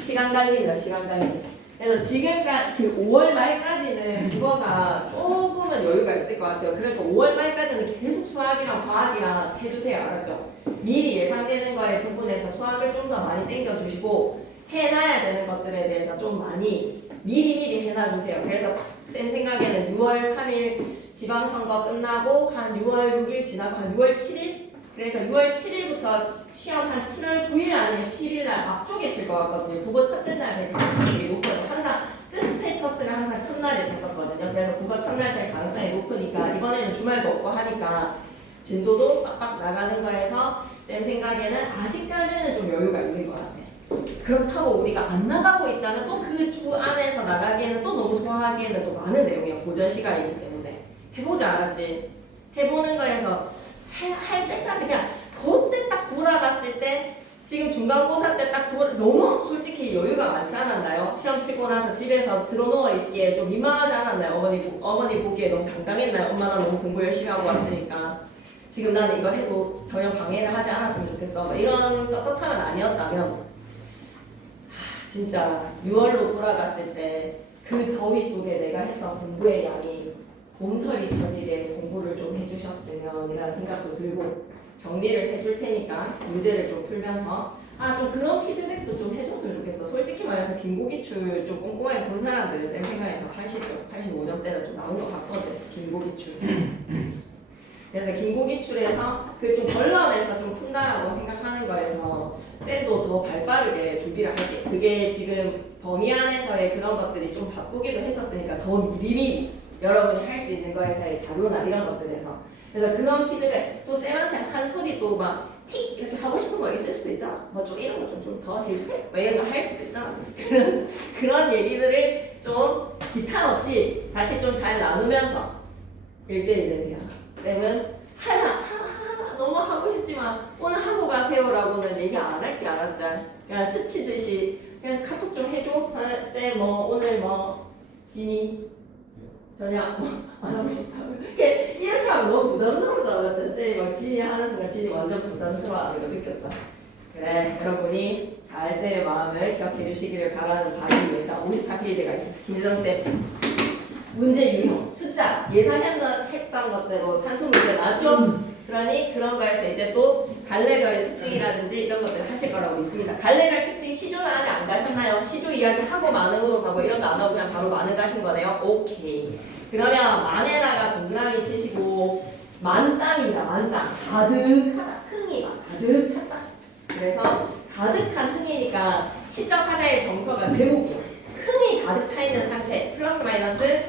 시간 관리입니다. 시간 관리. 그래서 지금까지 그 5월 말까지는 국어가 조금은 여유가 있을 것 같아요. 그러니까 5월 말까지는 계속 수학이랑 과학이랑 해주세요. 알았죠? 미리 예상되는 거에 부분에서 수학을 좀 더 많이 땡겨주시고 해놔야 되는 것들에 대해서 좀 많이 미리 해놔주세요. 그래서 쌤 생각에는 6월 3일 지방선거 끝나고 한 6월 6일 지나고 한 6월 7일? 그래서 6월 7일부터 시험 한 7월 9일 아니면 10일 날 앞쪽에 칠 것 같거든요. 국어 첫째 날 될 가능성이 높아서 항상 끝에 쳤으면 항상 첫날에 쳤었거든요. 그래서 국어 첫날 될 가능성이 높으니까 이번에는 주말도 없고 하니까 진도도 빡빡 나가는 거에서 쌤 생각에는 아직까지는 좀 여유가 있는 것 같아요. 그렇다고 우리가 안 나가고 있다면 또 그 주 안에서 나가기에는 또 너무 소화하기에는 또 많은 내용이야. 고전 시간이기 때문에 해보자 알았지? 해보는 거에서 할 때까지 그냥 그때 딱 돌아갔을 때 지금 중간고사 때 딱 너무 솔직히 여유가 많지 않았나요? 시험 치고 나서 집에서 들어누워 있기에 좀 민망하지 않았나요? 어머니 보기에 너무 당당했나요? 엄마 나 너무 공부 열심히 하고 왔으니까 지금 나는 이거 해도 전혀 방해를 하지 않았으면 좋겠어. 뭐 이런 떳떳함은 아니었다면 진짜 6월로 돌아갔을 때 그 더위 속에 내가 했던 공부의 양이 봄설이 저지게 공부를 좀 해주셨으면 이라는 생각도 들고 정리를 해줄 테니까 문제를 좀 풀면서 좀 그런 피드백도 좀 해줬으면 좋겠어. 솔직히 말해서 김고기출 좀 꼼꼼하게 본 사람들은 쌤 생각에서 80점, 85점대는 좀 나온 것 같거든. 김고기출. 그래서 김고기출에서 그 좀 걸러내서 좀 푼다라고 생각하는 거에서 쌤도 더 발빠르게 준비를 할게. 그게 지금 범위 안에서의 그런 것들이 좀 바쁘기도 했었으니까 더 미리미리 여러분이 할 수 있는 거에서의 자료나 이런 것들에서 그래서 그런 피드백 또 쌤한테 한 소리 또 막 틱 이렇게 하고 싶은 거 있을 수도 있잖아. 뭐 좀 이런 거 좀 더 해주세요. 뭐 이런 거 할 수도 있잖아. 그런 얘기들을 좀 기탄 없이 같이 좀 잘 나누면서 1대1을 돼요. 쌤은 하나 너무 하고 싶지만 오늘 하고 가세요라고는 얘기 안 할게. 알았지? 그냥 스치듯이 그냥 카톡 좀 해줘. 쌤 뭐 오늘 뭐 지니 저녁 안 하고 싶다. 이렇게 하면 너무 부담스러워서 알았지? 쌤이 막 지니 하는 순간 지니 완전 부담스러워하는 거 느꼈다. 그래 여러분이 잘 쌤의 마음을 기억해 주시기를 바라는 바람입니다. 54페이지가 있습니다. 김재정쌤 문제 유형, 숫자 예상했던 것대로 산수 문제 나왔죠? 그러니 그런 거에서 이제 또 갈래별의 특징이라든지 이런 것들 하실 거라고 믿습니다. 갈래별 특징 시조는 아직 안 가셨나요? 시조 이야기 하고 만응으로 가고 이런 거 안 하고 그냥 바로 만응 가신 거네요. 오케이. 그러면 만에다가 동그라미 치시고 만땅입니다. 만땅. 가득하다. 흥이 막 가득 찼다. 그래서 가득한 흥이니까 시적 하자의 정서가 제목이요. 흥이 가득 차 있는 상태. 플러스 마이너스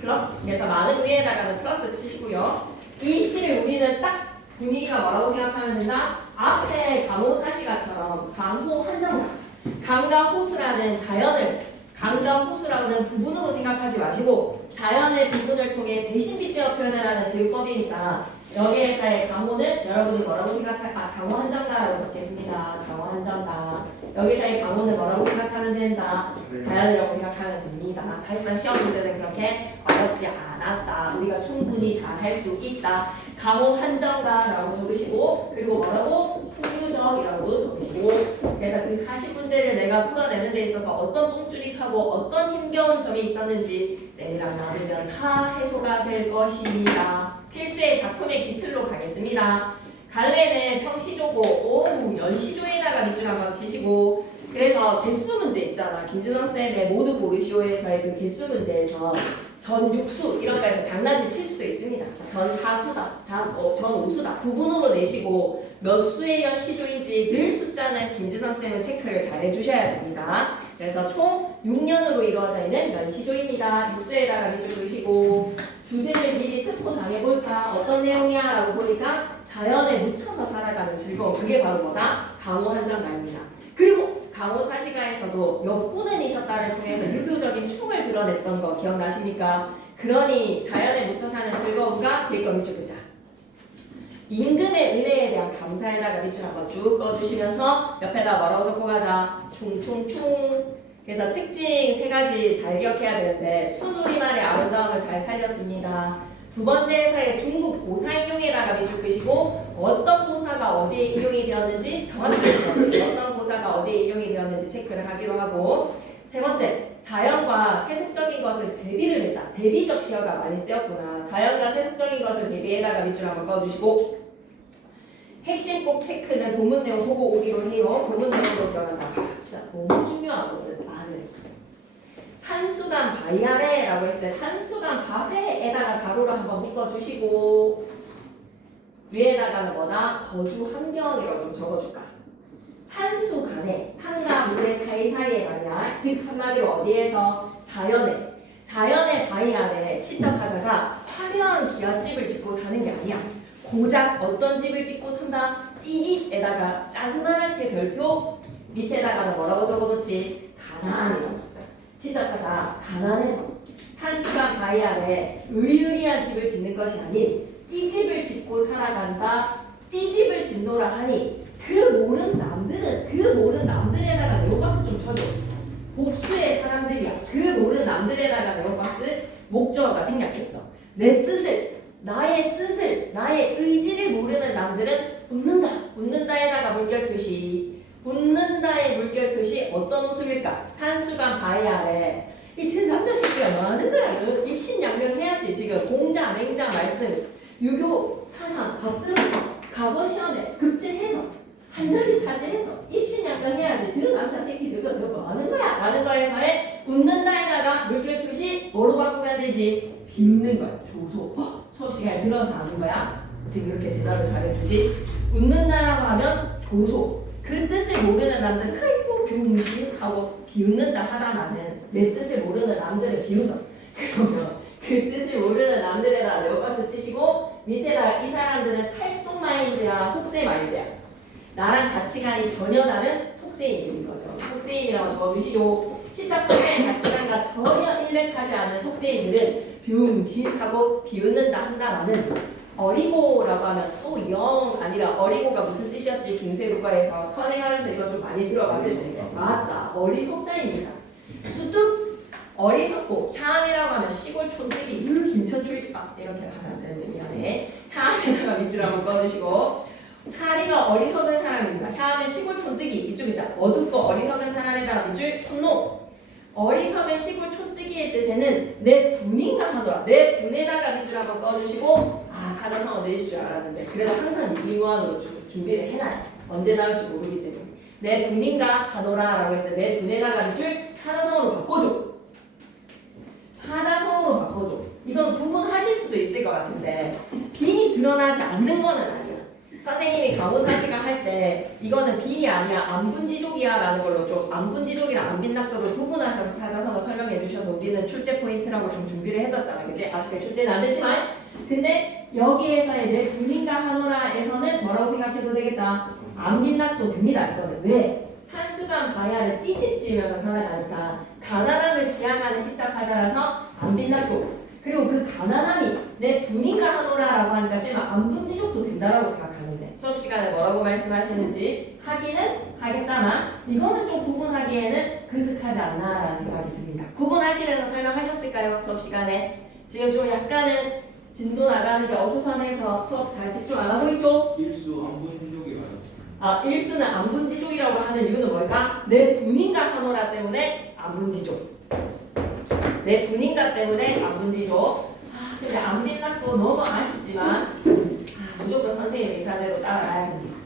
플러스. 그래서 만응 위에다가는 플러스 치시고요. 이 시를 우리는 딱 분위기가 뭐라고 생각하면 된다? 앞에 감호사시가처럼 강호 한정사. 강과 호수라는 자연을 강과 호수라는 부분으로 생각하지 마시고 자연의 부분을 통해 대신 빗대어 표현을 하는 교육법이니까 여기에서의 강호는 여러분이 뭐라고 생각할까? 강호 한정가라고 적겠습니다. 강호 한정가. 여기서의 강호는 뭐라고 생각하면 된다? 자연이라고 생각하면 됩니다. 사실상 시험 문제는 그렇게 어렵지 않았다. 우리가 충분히 다 할 수 있다. 강호 한정가라고 적으시고 그리고 뭐라고? 풍류적이라고 적으시고 그래서 그 40문제를 내가 풀어내는 데 있어서 어떤 똥줄이하고 어떤 힘겨운 점이 있었는지 쌤이랑 나누면 다 해소가 될 것입니다. 필수의 작품의 기틀로 가겠습니다. 갈래는 평시조고 연시조에다가 밑줄 한번 치시고 그래서 개수 문제 있잖아. 김진원 쌤의 모두 고르시오에서의 그 개수 문제에서 전 6수 이런 거에서 장난질 칠 수도 있습니다. 전 4수다, 전 5수다 구분으로 내시고 몇 수의 연시조인지 늘 숫자는 김진원 쌤은 체크를 잘 해주셔야 됩니다. 그래서 총 6년으로 이루어져 있는 연시조입니다. 6수에다가 밑줄 그으시고 주제를 미리 스포 당해볼까? 어떤 내용이야? 라고 보니까 자연에 묻혀서 살아가는 즐거움. 그게 바로 뭐다? 강호 한정가입니다. 그리고 강호 사시가에서도 역군은이셨다를 통해서 유교적인 춤을 드러냈던 거 기억나십니까? 그러니 자연에 묻혀 사는 즐거움과 대거 밑줄 끄자. 임금의 은혜에 대한 감사에다가 밑줄 한번 쭉 꺼주시면서 옆에다 뭐라고 적고 가자? 충충충. 그래서 특징 3가지 잘 기억해야 되는데 순우리말의 아름다움을 잘 살렸습니다. 두 번째에서의 중국 고사 인용에다가 밑줄 끄시고 어떤 고사가 어디에 인용이 되었는지 정확히 어떤 고사가 어디에 인용이 되었는지 체크를 하기로 하고 번째, 자연과 세속적인 것을 대비를 했다. 대비적 시어가 많이 쓰였구나. 자연과 세속적인 것을 대비에다가 밑줄 한번 꺼주시고 핵심 꼭 체크는 본문 내용 보고 오기로 해요. 본문 내용으로 들어간다. 진짜 너무 중요하거든. 말은. 산수간 바이아레라고 했을 때 산수간 바회에다가 가로를 한번 묶어주시고 위에다가는 뭐다? 거주 환경이라고 좀 적어줄까? 산수간에 산과 물의 사이사이에 말이야. 즉 한마디로 어디에서? 자연의 바위 아래 시작하자가 화려한 기와집을 짓고 사는 게 아니야. 고작 어떤 집을 짓고 산다? 띠집에다가 자그마하게 별표 밑에다가는 뭐라고 적어놓지? 가난이라고 적자. 시작하자 가난해서 산수간 바위 아래 으리으리한 집을 짓는 것이 아닌 띠집을 짓고 살아간다. 띠집을 짓노라 하니 그 모르는 남들에다가 네오박스 좀 쳐줘. 복수의 사람들이야. 그 모르는 남들에다가 네오박스 목적어가 생략했어. 나의 뜻을, 나의 의지를 모르는 남들은 웃는다. 웃는다에다가 물결 표시. 웃는다의 물결 표시 어떤 웃음일까? 산수간 바위 아래. 이 지금 남자 새끼가 뭐 하는 거야? 입신양명 해야지. 지금 공자, 맹자 말씀, 유교, 사상, 받들어서, 과거 시험에 급제해서, 한자리 차지해서, 입신양명 해야지. 저 남자 새끼 저거 뭐 하는 거야? 라는 거에서의 웃는다에다가 물결 표시 뭐로 바꾸면 되지? 비웃는 거야. 조소. 수업 시간에 들어서 하는 거야. 어떻게 이렇게 대답을 잘해주지? 웃는다라고 하면 조소. 그 뜻을 모르는 남들은 아이고 병신하고 비웃는다 하다가는 내 뜻을 모르는 남들을 비웃어. 그러면 그 뜻을 모르는 남들에다 네오박스 치시고 밑에다가 이 사람들은 탈속 마인드야 속세 마인드야. 나랑 가치관이 전혀 다른 속세인인 거죠. 속세인이라고 적어주시고 시작하는 가치관과 전혀 일맥하지 않은 속세인들은 병신하고 비웃는다 한다라는 어리고라고 하면 소영 아니라 어리고가 무슨 뜻이었지? 중세국어에서 선행하면서 이거 좀 많이 들어봤을 때 맞다. 어리석다입니다. 수뚝 어리석고 향이라고 하면 시골 촌들이 김천출입밥 이렇게 하면 되는 미안해. 향에다가 밑줄 한번 꺼주시고 사리가 어리석은 사람입니다. 향은 시골 촌뜨기 이쪽이자 어둡고 어리석은 사람에다가 밑줄 촌노. 어리석은 시골 촌뜨기의 뜻에는 내 분인가 하더라. 내 분에다가 밑줄 한번 꺼주시고 사자성어 내실 줄 알았는데 그래도 항상 유리무한으로 준비를 해놔요. 언제 나올지 모르기 때문에 내 분인가 하더라 라고 했을 때 내 분에다가 밑줄 사자성어로 바꿔줘. 사자성어로 바꿔줘. 이건 구분하실 수도 있을 것 같은데 빈이 드러나지 않는 거는 아니야. 선생님이 가무사시가 할 때 이거는 빈이 아니야 안분지족이야 라는 걸로 좀 안분지족이랑 안빈낙도를 구분하셔서 사자성어 설명해 주셔서 우리는 출제 포인트라고 좀 준비를 했었잖아. 그치? 아쉽게 출제는 안 됐지만 근데 여기에서의 내 분인가 하노라에서는 뭐라고 생각해도 되겠다. 안빈낙도 됩니다. 이거는 왜? 산수간 바야를 띠집지으면서 살아가니까 가난함을 지향하는 시작하자라서 안빈낙도. 그리고 그 가난함이 내 분인가 하노라라고 하니까 쌤은 안분지족도 된다라고 생각하는데 수업 시간에 뭐라고 말씀하시는지 하기는 하겠다만 이거는 좀 구분하기에는 그슥하지 않나라는 생각이 듭니다. 구분하시면서 설명하셨을까요? 수업 시간에 지금 좀 약간은 진도 나가는 게 어수선해서 수업 잘 집중 안 하고 있죠? 일수 안분지족이 맞았어. 일수는 안분지족이라고 하는 이유는 뭘까? 내 분인가 하노라 때문에 안분지족. 내 분인가 때문에 안분지족. 근데 안빈낙도 너무 아쉽지만 무조건 선생님 의사대로 따라가야 됩니다.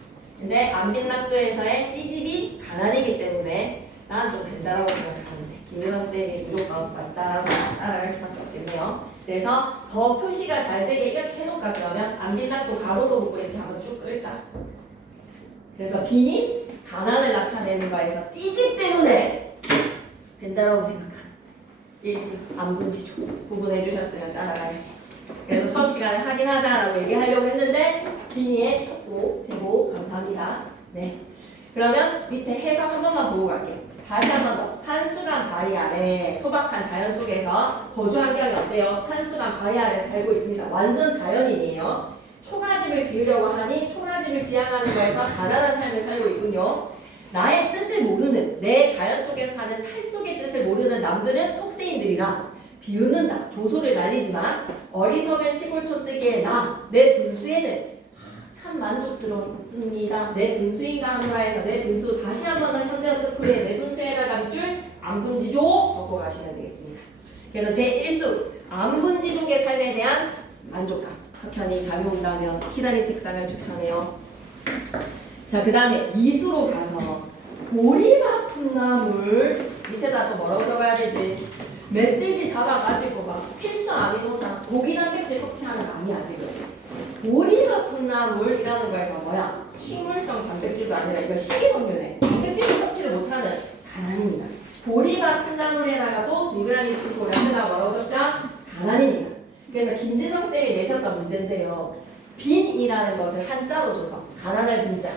근데 안빈낙도에서의 띠집이 가난이기 때문에 난 좀 된다라고 생각하는데 김유선 쌤이 무조건 맞다라고 따라갈 수밖에 없겠네요. 그래서 더 표시가 잘 되게 이렇게 해놓을까 그러면 안빈낙도 가로로 묶고 이렇게 한번 쭉 끌까. 그래서 빈이 가난을 나타내는 거에서 띠집 때문에 된다라고 생각합니다. 일수 안분지족 구분해 주셨으면 따라가야지. 그래서 수업 시간에 확인하자라고 얘기하려고 했는데 진이의 촉구 제보 감사합니다. 네. 그러면 밑에 해석 한 번만 보고 갈게요. 다시 한 번 더. 산수간 바위 아래 소박한 자연 속에서 거주 환경이 어때요? 산수간 바위 아래 살고 있습니다. 완전 자연인이에요. 초가집을 지으려고 하니 초가집을 지향하는 거에서 가난한 삶을 살고 있군요. 나의 뜻을 모르는 내 자연 속에 사는 탈 속의 뜻을 모르는 남들은 속세인들이라 비웃는다. 조소를 날리지만 어리석은 시골 촌뜨기의 내 분수에는 참 만족스럽습니다. 내 분수인가 하노라 해서 내 분수 다시 한 번 더 현재 어떻게 내 분수에다가 밑줄 안분지족 그래서 제1수 안분지족의 삶에 대한 만족감. 석현이 잠이 온다면 키다리 책상을 추천해요. 자, 그 다음에 2수로 가서 보리밥 풋나물 밑에다 또 뭐라고 적어야 되지? 멧돼지 잡아가지고 막 필수 아미노산 고기 단백질 섭취하는 거 아니야 지금. 보리밥 풋나물이라는 거에서 뭐야? 식물성 단백질도 아니라 이거 식이섬유네. 단백질 섭취를 못하는 가난입니다. 보리밥 풋나물에다가도 동그라미 치시고 옆에다 뭐라고 적자? 가난입니다. 그래서 김진성 쌤이 내셨던 문제인데요. 빈이라는 것을 한자로 줘서 가난할 빈자,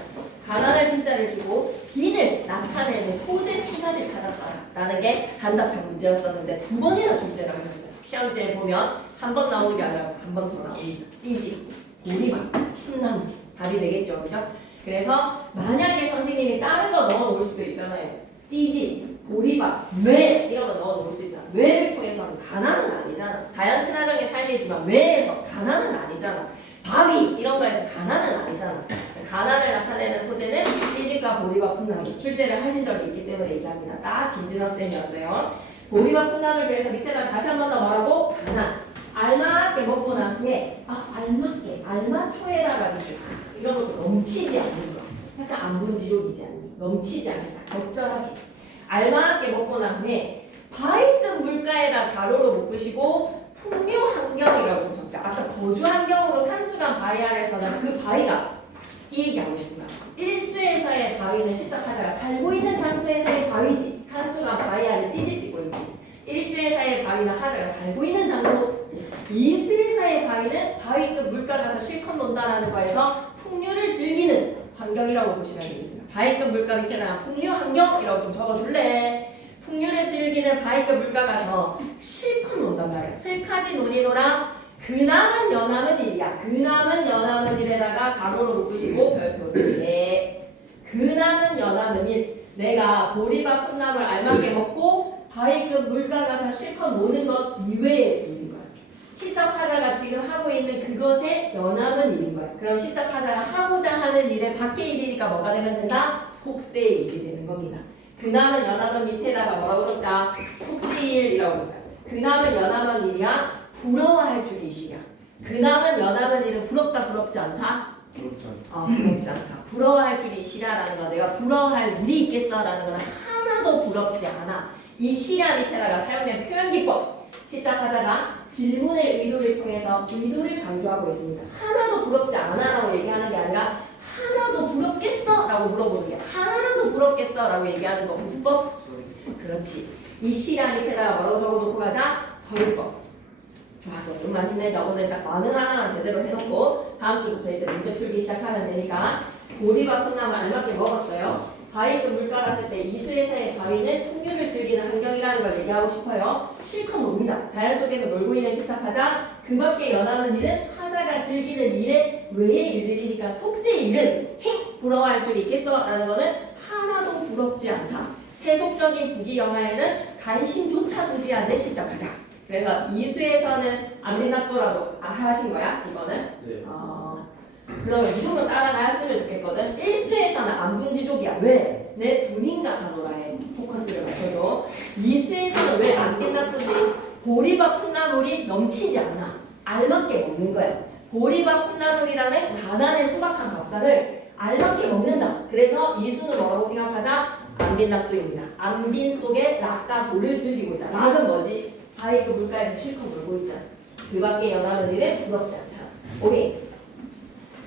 가난할 빈자를 주고 빈을 나타내는 소재 3가지 찾았어요 라는 게 단답형 문제였었는데 2번이나 출제를 하셨어요. 시험지에 보면 한 번 나오는 게 아니라 한 번 더 나옵니다. 띠지, 보리밥, 풋나물 답이 되겠죠, 그죠? 그래서 만약에 선생님이 다른 거 넣어 놓을 수도 있잖아요. 띠지, 보리밥, 매 이런 거 넣어 놓을 수 있잖아. 매를 통해서는 가난은 아니잖아. 자연 친화적인 삶이지만 매에서 가난은 아니잖아. 바위 이런 거에서 가난은 아니잖아. 가난을 나타내는 소재는 띠집과 보리밥 풋나물 출제를 하신 적이 있기 때문에 얘기합니다. 딱 김진원 쌤이었어요. 보리밥 풋나물 그래서 밑에다 다시 한 번 더 말하고 가난 알맞게 먹고 난 후에 알맞게 알맞초에다가 위주 이런 것도 넘치지 않는 거. 약간 안분지족이지 않니? 넘치지 않겠다. 적절하게 알맞게 먹고 난 후에 바위급 물가에다 가로로 묶으시고 풍류 환경이라고 좀 적자. 아까 거주 환경으로 산수간 바위 아래서는 그 바위가 이 얘기하고 싶은 거야. 일수에서의 바위는 시적 하자가 살고 있는 장소에서의 바위지. 산수간 바위 아래 띠집 찍고 있지. 일수에서의 바위는 하자가 살고 있는 장소. 이수에서의 바위는 바위급 물가 가서 실컷 논다라는 거에서 풍류를 즐기는 환경이라고 보시면 되겠습니다. 바위급 물가 밑에다가 풍류 환경이라고 좀 적어줄래? 풍류를 즐기는 바위급 물가 가서 실컷 논단 말이야. 슬카지 논이노라 그남은 여남은 일이야. 그남은 여남은 일에다가 가로로 묶으시고 별표 3개. 그남은 여남은 일. 내가 보리밥 풋나물 알맞게 먹고 바위급 물가 가서 실컷 노는 것 이외의 일인 거야. 시적하자가 지금 하고 있는 그것에 연함은 일인 거야. 그럼 시적하자가 하고자 하는 일의 밖의 일이니까 뭐가 되면 된다? 속세의 일이 되는 겁니다. 그남은 연함은 밑에다가 뭐라고 적자? 속세일이라고 적자. 그남은 연함은 일이야. 부러워할 줄이 이시야. 그남은 연함은 일은 부럽다 부럽지 않다? 부럽지 않다. 부럽지 않다. 부러워할 줄이 이시라라는 거 내가 부러워할 일이 있겠어라는 건 하나도 부럽지 않아. 이 시야 밑에다가 사용된 표현 기법 시작하다가 질문의 의도를 통해서 의도를 강조하고 있습니다. 하나도 부럽지 않아라고 얘기하는 게 아니라 하나도 부럽겠어? 라고 물어보는 게 하나도 부럽겠어? 라고 얘기하는 거 무수법? 그렇지. 이 시야 밑에다가 뭐라고 적어놓고 가자? 서유법. 좋았어. 좀만 힘내자. 오늘 딱 반응 하나만 제대로 해놓고 다음 주부터 이제 문제 풀기 시작하면 되니까 보리밥 풋나물 알맞게 먹었어요. 바위급 물가 갔을 때 이수에서의 바위는 풍류를 즐기는 환경이라는 걸 얘기하고 싶어요. 실컷 놉니다. 자연 속에서 놀고 있는 시작하자. 그 밖에 연하는 일은 하자가 즐기는 일의 외의 일들이니까 속세의 일은 행 부러워할 줄이 있겠어? 라는 거는 하나도 부럽지 않다. 세속적인 부귀영화에는 관심조차 두지 않는 시작하자. 그래서 이수에서는 안민납도라고 하신 거야? 이거는? 네. 그러면 이 정도 따라갔으면 좋겠거든. 1수에서는 안분지족이야. 왜? 내 분인가 하노라에 포커스를 맞춰줘. 2수에서는 왜 안민납도지? 보리밥 풋나물이 넘치지 않아. 알맞게 먹는 거야. 보리밥 풋나물이라는 가난에 소박한 밥상을 알맞게 먹는다. 그래서 2수는 뭐라고 생각하자? 안빈납도입니다. 안빈 속에 락과 도를 즐기고 있다. 락은 뭐지? 바위급 물가에서 실컷 놀고 있잖아. 그 밖에 연하는 일은 부럽지 않잖아. 오케이.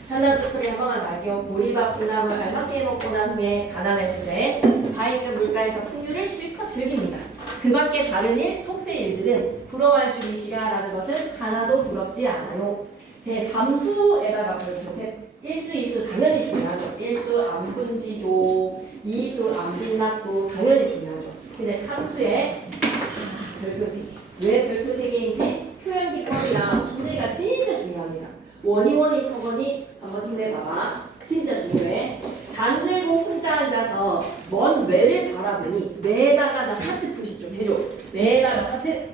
한달 토플이 한 번만 갈게요. 보리밥 풋나물 알맞게 먹고 난 후에 가난의 소재 바위급 물가에서 풍류를 실컷 즐깁니다. 그 밖에 다른 일, 속세 일들은 부러워할 줄이시라라는 것은 하나도 부럽지 않아요. 제 3수에다가 보세요. 1수, 2수 당연히 중요하죠. 1수 안분지족, 2수 안빈납도 당연히 중요하죠. 근데 3수에 별표 3개. 왜 별표 3개인지 표현 기법이랑 주제가 진짜 중요합니다. 원이 서건이 한번 힘내봐봐. 진짜 중요해. 잠들고 혼자 앉아서 먼 외를 바라보니 외에다가 나 하트 표시 좀 해줘. 외에다가 하트.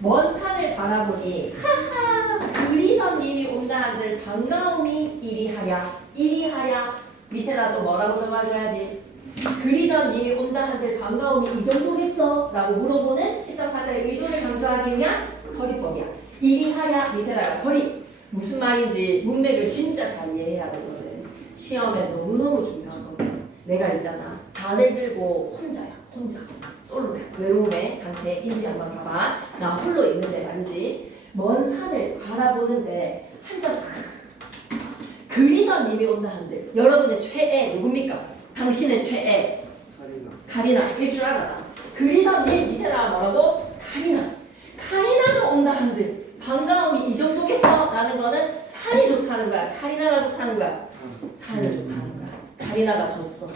먼 산을 바라보니 하하 그리던 님이 온다 한들 반가움이 이리하랴 이리하랴 밑에다 또 뭐라고 적어줘야지? 그리던 님이 온다 한들 반가움이 이 정도겠어? 라고 물어보는 시적 하자의 의도를 강조하기 위한 서리법이야. 이리하야 밑에다가 서리. 무슨 말인지 문맥을 진짜 잘 이해해야 되거든. 시험에 너무너무 중요한 거거든. 내가 있잖아. 잔을 들고 혼자야. 혼자. 솔로야. 외로움의 상태인지 한번 봐봐. 나 홀로 있는데 말이지. 먼 산을 바라보는데 한자 그리던 님이 온다 한들 여러분의 최애 누굽니까? 당신의 최애 카리나일 줄 알아. 그리던 님 밑에다가 뭐라고? 카리나가 온다 한들 반가움이 이 정도겠어? 라는 거는 산이 좋다는 거야. 카리나가 좋다는 거야. 산이 좋다는 거야. 카리나가 졌어.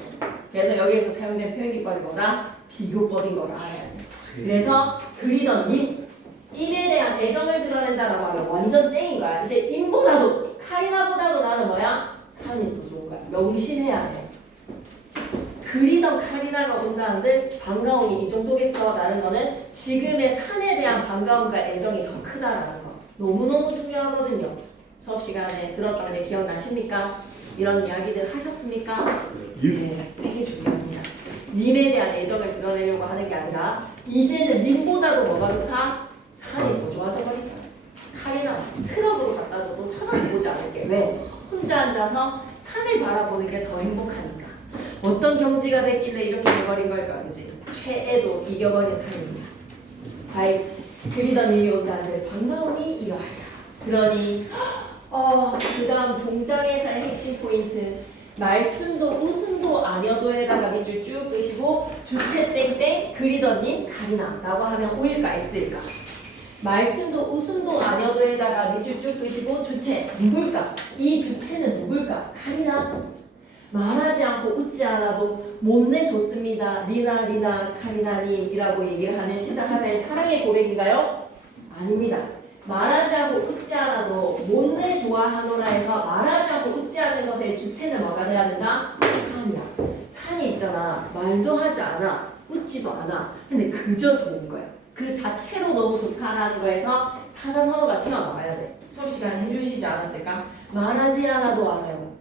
그래서 여기에서 사용된 표현기법이 뭐다? 비교법인 걸 알아야 돼. 그래서 그리던 님 임에 대한 애정을 드러낸다라고 하면 완전 땡인 거야. 이제 임보다도 카리나보다도 나는 뭐야? 산이 더 좋은 거야. 명심해야 돼. 그리던 카리나가 온다는데 반가움이 이 정도겠어? 라는 거는 지금의 산에 대한 반가움과 애정이 더 크다라서 너무너무 중요하거든요. 수업 시간에 들었던 게 기억나십니까? 이런 이야기들 하셨습니까? 네, 되게 중요합니다. 님에 대한 애정을 드러내려고 하는 게 아니라 이제는 님보다도 뭐가 좋다? 산이 더 좋아져 버린다. 카리나 트럭으로 갖다 줘도 쳐다보지 않을게. 왜? 혼자 앉아서 산을 바라보는 게 더 행복하니까. 어떤 경지가 됐길래 이렇게 돼버린 걸까? 그지? 최애도 이겨버린 삶입니다. 과연 그리던 님이 온다는데 반가움이 이러하라. 그러니 그 다음 종장에서의 핵심 포인트 말씀도 웃음도 아니어도에다가 밑줄 쭉 끄시고 주체 땡땡 그리던 님 카리나라고 하면 O일까 X일까? 말씀도 웃음도 아니어도에다가 밑줄 쭉 끄시고 주체 누굴까? 이 주체는 누굴까? 카리나. 말하지 않고 웃지 않아도 못내 좋습니다. 리나 카리나님이라고 얘기를 하는 시작하자의 사랑의 고백인가요? 아닙니다. 말하지 않고 웃지 않아도 못내 좋아하노라 해서 말하지 않고 웃지 않는 것의 주체는 뭐가 돼야 된다? 산이야. 산이 있잖아. 말도 하지 않아. 웃지도 않아. 근데 그저 좋은 거야. 그 자체로 너무 좋다라는 거에서 사자성어가 튀어나와야 돼. 수업 시간에 해주시지 않았을까? 말하지 않아도 알아요.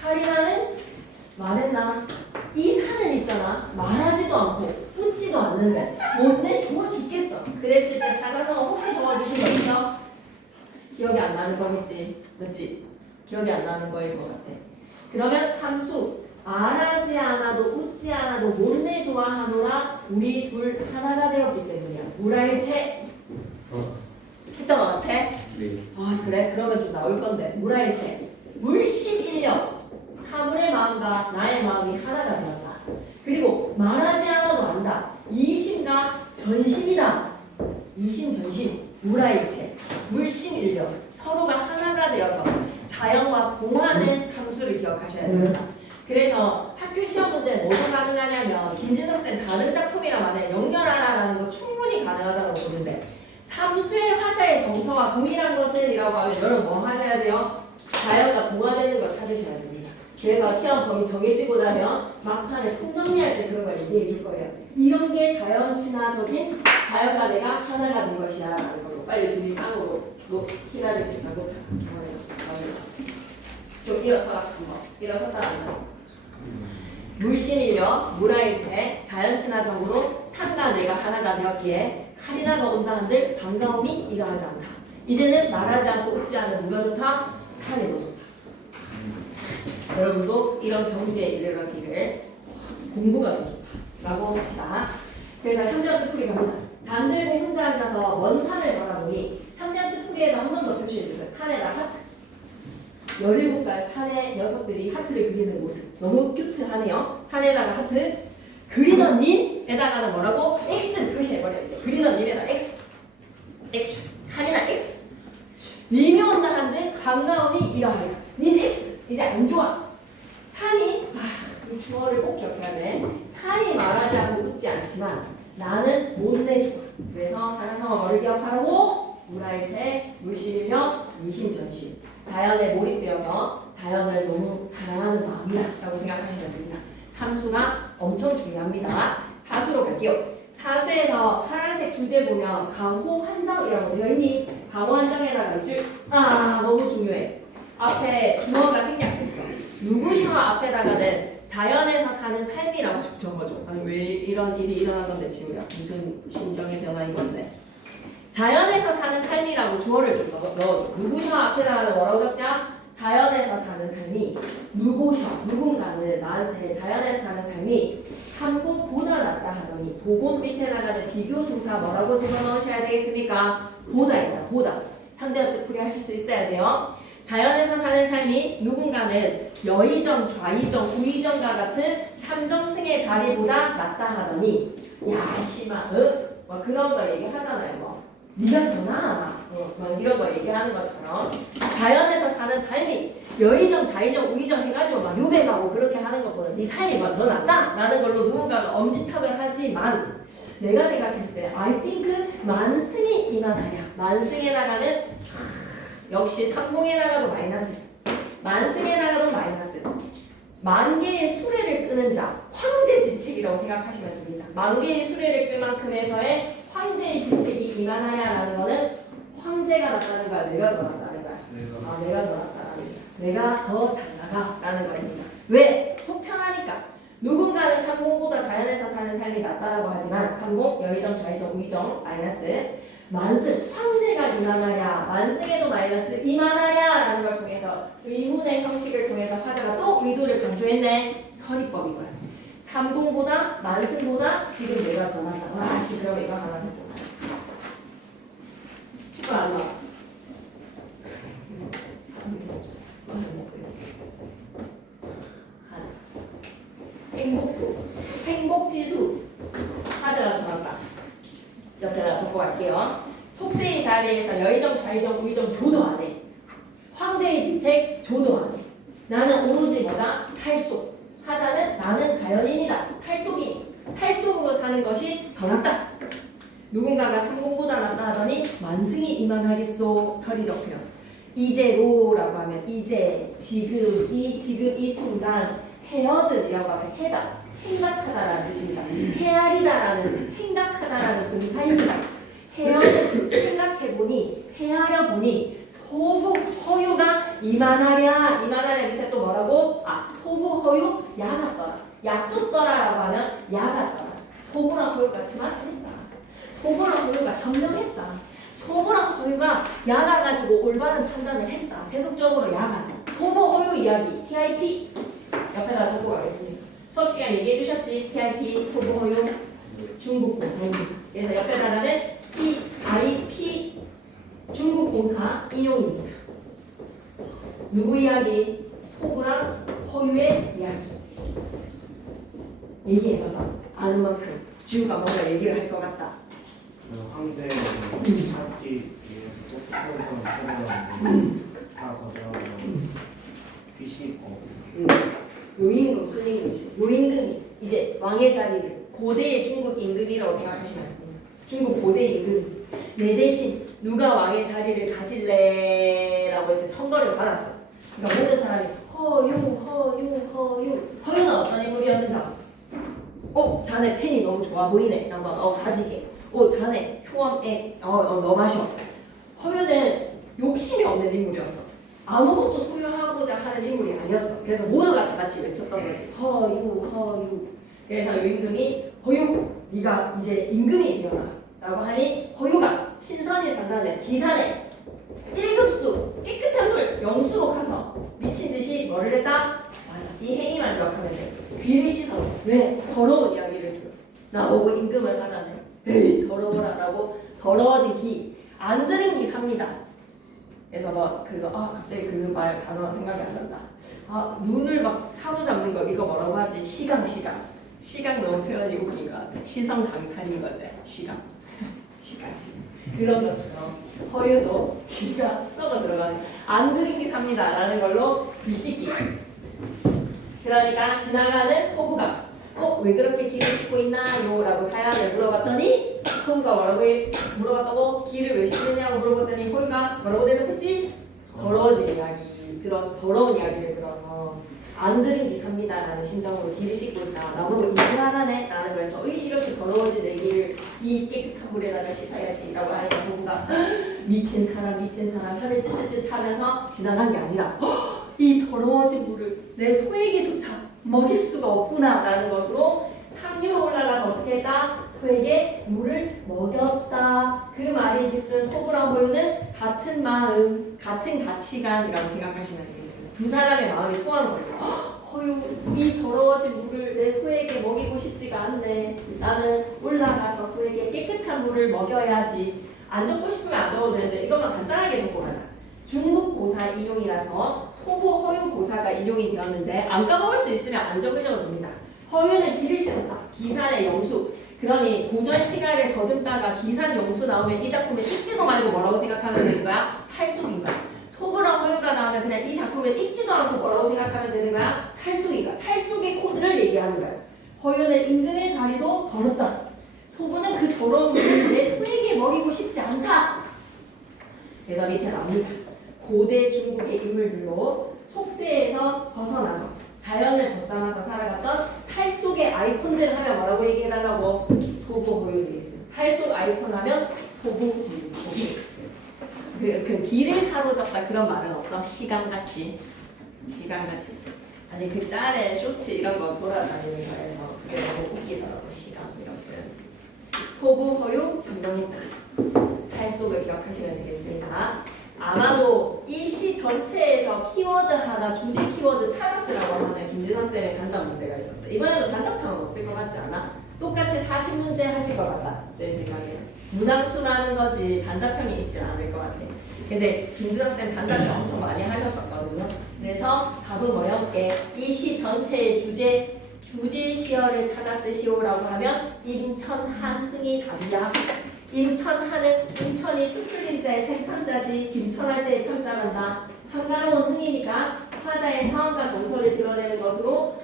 카리나는 말했나? 이 산은 있잖아. 말하지도 않고 웃지도 않는데 못내 좋아 죽겠어. 그랬을 때 사자성어 혹시 도와주신 거 있어? 기억이 안 나는 거겠지. 맞지? 기억이 안 나는 거일 것 같아. 그러면 삼수 말하지 않아도 웃지 않아도 못내 좋아하노라 우리 둘 하나가 되었기 때문이야. 물알체 했던 것 같아? 네. 아 그래? 그러면 좀 나올 건데 물알체 물심일력 사물의 마음과 나의 마음이 하나가 되었다. 그리고 말하지 않아도 안다. 이심과 전심이다. 이심 전심 물알체 물심일력 서로가 하나가 되어서 자연과 봉화된 삼수를 기억하셔야 됩니다. 그래서 학교 시험 문제 뭐가 가능하냐면 김진석 쌤 다른 작품이랑 만약 연결하라라는 거 충분히 가능하다고 보는데 삼수의 화자의 정서와 동일한 것은 이라고 하면 여러분 뭐 하셔야 돼요? 자연과 동화되는 거 찾으셔야 됩니다. 그래서 시험 범위 정해지고 나면 막판에 총정리할 때 그런 걸 얘기해 줄 거예요. 이런 게 자연 친화적인 자연과 내가 하나가 된 것이야 라는 걸로 빨리 둘이 쌍으로 기다릴지 말고 좀 일어서라 한번 일어섰다 앉아. 물심일력, 물화일체, 자연친화적으로 산과 내가 하나가 되었기에 카리나가 온다는들 반가움이 이러하지 않다. 이제는 말하지 않고 웃지 않는 누가 좋다? 산이 더 좋다. 여러분도 이런 경지에 이르기를 공부가 더 좋다라고 합시다. 그래서 현장 뜻풀이 갑니다. 잠들고 혼자 앉아서 먼 산을 바라보니 현장 뜻풀이에다 한 번 더 표시해주세요. 산에다 하트. 17살 산의 녀석들이 하트를 그리는 모습 너무 큐트하네요. 산에다가 하트 그리던 님에다가는 뭐라고? X 표시해버려야죠. 그리던 님에다 X 카리나 X 님이 온다 한들 반가움이 이러하리라. 님 X 이제 안 좋아. 산이 이 주어를 꼭 기억해야 돼. 산이 말하지 않고 웃지 않지만 나는 못내 좋아. 그래서 사자성어 뭐를 기억하라고? 물알체, 물심일력, 이심전심 자연에 몰입되어서 자연을 너무 사랑하는 마음이다 라고 생각하시면 됩니다. 삼수가 엄청 중요합니다. 사수로 갈게요. 사수에서 파란색 주제 보면 강호 한정이라고 되어 있니? 강호 한정에다가 밑줄 너무 중요해. 앞에 주어가 생략됐어. 누구셔 앞에다가는 자연에서 사는 삶이라고 적어줘. 아니 왜 이런 일이 일어난 건데 지우야? 무슨 심정의 변화인 건데? 자연에서 사는 삶이라고 주어를 좀 넣어줘. 누구셔 앞에다가 뭐라고 적자? 자연에서 사는 삶이 누구셔? 누군가는 나한테 자연에서 사는 삶이 삼국보다 낫다 하더니 도본 밑에 나가는 비교 조사 뭐라고 집어넣으셔야 되겠습니까? 보다입니다. 보다. 현대어 뜻풀이 하실 수 있어야 돼요. 자연에서 사는 삶이 누군가는 여의정, 좌의정, 우의정과 같은 삼정승의 자리보다 낫다 하더니 야 씨마 뭐 그런 거 얘기하잖아요. 뭐 네가 더 나아 뭐 이런 거 얘기하는 것처럼 자연에서 사는 삶이 여의정, 좌의정, 우의정 해가지고 막 유배가고 그렇게 하는 것보다 네 삶이 더 낫다 라는 걸로 누군가가 엄지척을 하지만 내가 생각했을 때 I think 만승이 이만하냐 만승에 나가는 역시 삼공에 나가도 마이너스 만승에 나가도 마이너스 만 개의 수레를 끄는 자 황제 지책이라고 생각하시면 됩니다. 만 개의 수레를 끌 만큼에서의 황제의 지책이 이만하냐라는 거는 황제가 낫다는 거야 내가 더 낫다는 거야 내가 더 낫다는 거야 내가 더 잘 나가라는 겁니다. 왜? 속 편하니까 누군가는 삼공보다 자연에서 사는 삶이 낫다라고 하지만 삼공, 여의정, 좌의정, 우의정 마이너스 만승, 황제가 이만하냐 만승에도 마이너스 이만하냐라는 걸 통해서 의문의 형식을 통해서 화자가 또 의도를 강조했네. 서리법이고요. 삼공보다 만승보다 지금 내가 더 낫다. 와씨 그럼 이거 하나 더 추가 안 나와. 행복지수 화자가 더 낫다. 옆에다 적고 갈게요. 속세의 자리에서 여의정, 좌의정, 우의정 조도 안 해. 황제의 지책 조도 안 해. 나는 오로지 뭐다? 탈속. 하자는 나는 자연인이다. 탈속으로 사는 것이 더 낫다. 누군가가 삼공보다 낫다 하더니 만승이 이만하겠소. 서리적 표현. 이제로라고 하면 이제, 지금 이 순간 헤어든이라고 하면 해다. 생각하다라는 뜻입니다. 헤아리다라는 생각하다라는 동사입니다. 생각해보니 헤아려보니 소부 허유가 이만하랴 밑에 또 뭐라고? 소부 허유 야가 떠라 약도 떠라라고 하면 야가 떠라 소부랑 허유가 스마트했다 소부랑 허유가 현명했다 소부랑 허유가 야가 가지고 올바른 판단을 했다 세속적으로 야가죠 소부 허유 이야기 TIP 옆에다 적고 가겠습니다. 수업 시간 얘기해 주셨지? TIP, 소부허유, 중국고사입니다. 그래서 옆에다가는 PIP, 중국고사 인용입니다. 누구 이야기? 소부랑 허유의 이야기. 얘기해봐봐. 아는 만큼 지우가 뭔가 얘기를 할 것 같다. 황제 찾기 위해서 꼭 필요한 찾아가는데 다 거절하고 귀신이 있고 요임금, 순임금, 요임금이 이제 왕의 자리를 고대의 중국 임금이라고 생각하시면 됩니다. 중국 고대 임금 내 대신 누가 왕의 자리를 가질래라고 이제 청거를 받았어. 그러니까 모든 사람이 허유는 어떤 인물이었는가? 자네 펜이 너무 좋아 보이네. 한번 가지게. 자네 휴원에 너 마셔. 허유는 욕심이 없는 인물이었어. 아무것도 소유하고자 하는 인물이 아니었어. 그래서 모두가 다 같이 외쳤던 거지. 허유. 그래서 요임금이 허유, 네가 이제 임금이 되어라 라고 하니 허유가 신선이 산다는 기산에 1급수 깨끗한 물 영수로 가서 미친 듯이 뭐를 했다? 맞아. 이 행위만 기억하면 돼. 귀를 씻어. 왜? 더러운 이야기를 들었어. 나보고 임금을 하다네. 에이 더러워라 라고 더러워진 기. 안 들은 기 삽니다. 그래서 갑자기 그 말 단어가 생각이 안 난다. 눈을 막 사로잡는 거 이거 뭐라고 하지? 시각 너무 표현이 웃긴 것 같아. 시선 강탈인 거지. 시각 그런 것처럼 허유도 귀가 썩어 들어가는 안 들이기 삽니다 라는 걸로 비식기. 그러니까 지나가는 소부가 왜 그렇게 귀를 씻고 있나요? 라고 사연을 물어봤더니 소부가 뭐라고 물어봤다고 귀를 왜 씻느냐고 물어봤더니 허유가 뭐라고 대답했지? 더러운 이야기를 들어서 안 들은 기사입니다 라는 심정으로 귀를 씻고 있다. 나보고 인사하네 라는 거에서 이렇게 더러워진 내 귀를 이 깨끗한 물에다가 씻어야지 라고 하니까 소부가 미친 사람 혀를 쯧쯧쯧 하면서 지나간 게 아니라 이 더러워진 물을 내 소에게조차 먹일 수가 없구나라는 것으로 상류로 올라가서 어떻게 했다? 소에게 물을 먹였다. 그 말인즉슨 소부랑 호유는 같은 마음, 같은 가치관이라고 생각하시면 되겠습니다. 두 사람의 마음이 통하는 거죠. 허유, 이 더러워진 물을 내 소에게 먹이고 싶지가 않네. 나는 올라가서 소에게 깨끗한 물을 먹여야지. 안 적고 싶으면 안 적어도 되는데 이것만 간단하게 적고 가자. 중국 고사 인용이라서 소부 허유 고사가 인용이 되었는데 안 까먹을 수 있으면 안 적으셔도 됩니다. 허유는 길을 실었다. 기산의 영수. 그러니 고전 시가를 거듭다가 기산 영수 나오면 이 작품에 읽지도 말고 뭐라고 생각하면 되는 거야? 탈속인 거야. 소부랑 허유가 나오면 그냥 이 작품에 읽지도 않고 뭐라고 생각하면 되는 거야? 탈속인 거야. 탈속의 코드를 얘기하는 거야. 허유는 임금의 자리도 더럽다. 소부는 그 더러운 물을 내 소에게 먹이고 싶지 않다. 그래서 밑에 나옵니다. 고대 중국의 인물들로 속세에서 벗어나서 자연을 벗삼아서 살아갔던 탈속의 아이콘들 하면 뭐라고 얘기해달라고? 소부허유 되겠습니다. 탈속 아이콘 하면 소부허유. 그 길을 사로잡다 그런 말은 없어. 시간같이. 아니 그 짤에 쇼츠 이런 거 돌아다니는 거에서 그게 너무 웃기더라고. 시간 이런 표현. 소부허유 변경했다. 탈속을 기억하시면 되겠습니다. 아마도 이 시 전체에서 키워드 하나, 주제 키워드 찾아쓰라고 하는 김진선쌤의 단답 문제가 있었어요. 이번에도 단답형은 없을 것 같지 않아? 똑같이 40문제 하실 것 같다. 쌤 생각에는. 문항수라는 거지 단답형이 있진 않을 것 같아. 근데 김진선쌤 단답형 엄청 많이 하셨었거든요. 그래서 답은 어렵게 이 시 전체의 주제 시어를 찾아 쓰시오라고 하면 인천한흥이 답이야. 인천이 수풀림자의 생천자지 김천할 때의 천자란다. 한가로운 흥이니까 화자의 상황과 정서를 드러내는 것으로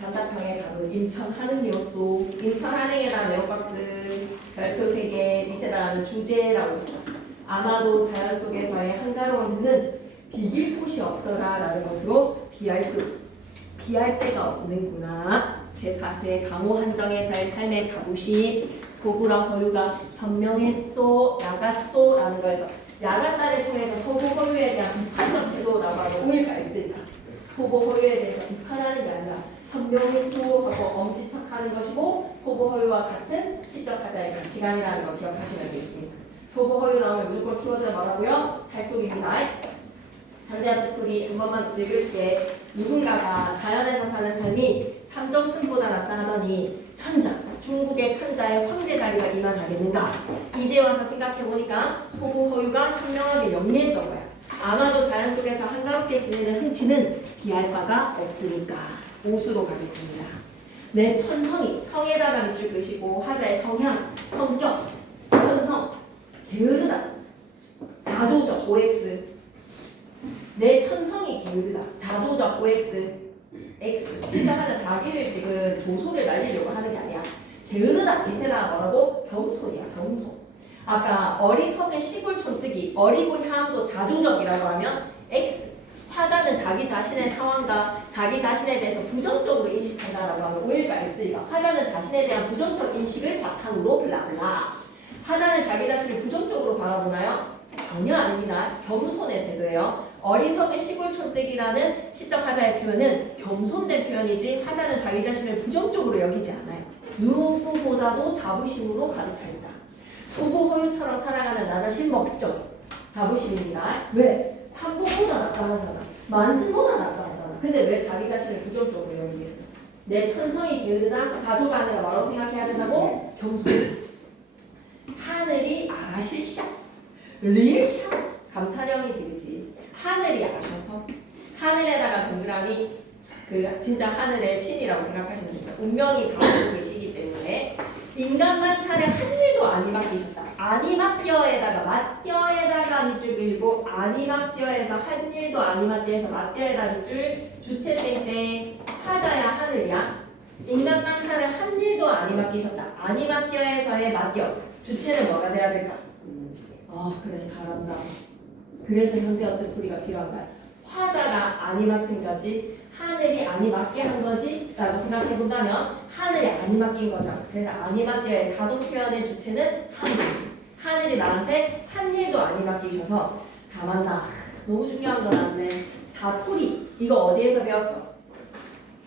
단답형의 답은 인천한흥이었소. 인천한흥에다 네오박스 별표 3개 밑에다가는 주제라고 적다. 아마도 자연 속에서의 한가로운 흥은 비길 곳이 없어라 라는 것으로 비할 데가 없는구나. 제4수의 강호 한정에서의 삶의 자부심 소부랑 허유가 현명했소, 야갔소 라는 거에서 야갔다를 통해서 소부 허유에 대한 비판적 태도라고 하고 우일까 X일까? 소부 허유에 대해서 비판하는 게 아니라 현명했소 하고 엄지척하는 것이고 소부 허유와 같은 시적 하자의 가치관이라는 거 기억하시면 되겠습니다. 소부 허유 나오면 무조건 키워드가 뭐라고요? 탈속입니다. 현대아트풀이 한 번만 읽을게. 누군가가 자연에서 사는 삶이 삼정승보다 낫다 하더니 중국의 천자의 황제 자리가 이만하겠는가? 이제 와서 생각해보니까 소부 허유가 현명하게 영리했던 거야. 아마도 자연 속에서 한가롭게 지내는 흥치는 비할 바가 없으니까 오수로 가겠습니다. 내 천성이 성에다가 밑줄 끄시고 하자의 성향, 성격, 천성, 게으르다, 자조적 OX. 내 천성이 게으르다, 자조적 OX. X. 시작하자 자기를 지금 조소를 날리려고 하는 게 아니야. 게으르다 밑에다가 뭐라고? 겸손이야. 겸손. 아까 어리석은 시골 촌뜨기 어리고 향도 자조적이라고 하면 X. 화자는 자기 자신의 상황과 자기 자신에 대해서 부정적으로 인식한다라고 하면 O일까 X일까? 화자는 자신에 대한 부정적 인식을 바탕으로 블라블라. 화자는 자기 자신을 부정적으로 바라보나요? 전혀 아닙니다. 겸손의 태도예요. 어리석은 시골 촌뜨기라는 시적 화자의 표현은 겸손된 표현이지 화자는 자기 자신을 부정적으로 여기지 않아요. 누구보다도 자부심으로 가득 차 있다. 소부 허유처럼 살아가는 나 자신 먹적 자부심입니다. 왜? 삼보보다 낫다 하잖아. 만승보다 낫다 하잖아. 근데 왜 자기 자신을 부정적으로 여기겠어? 내 천성이 게으르다. 자조가 아니라 뭐라고 생각해야 된다고? 겸손. 하늘이 아실샤. 리얼샤. 감탄형이지 그치? 하늘이 아셔서 하늘에다가 동그라미 그 진짜 하늘의 신이라고 생각하시면 됩니다. 운명이 다 알고 계시기 때문에 인간만 살을 한 일도 아니 맡기셨다. 아니 맡겨에다가 맡겨에다가 밑줄 그리고 아니 맡겨에서 한 일도 아니 맡겨에서 맡겨에다 밑줄 주체 땡땡 하자야 하늘이야. 인간만 살을 한 일도 아니 맡기셨다. 아니 맡겨에서의 맡겨 주체는 뭐가 돼야 될까? 그래 잘한다. 그래서 현대어뜻풀이가 필요한 거야. 화자가 아니 맡은 거지 하늘이 아니 맡게 한 거지 라고 생각해 본다면 하늘이 아니 맡긴 거잖아. 그래서 아니 맡겨의 사동 표현의 주체는 하늘이 나한테 한 일도 아니 맡기셔서 가만다. 너무 중요한 거 나왔네. 다토리 이거 어디에서 배웠어?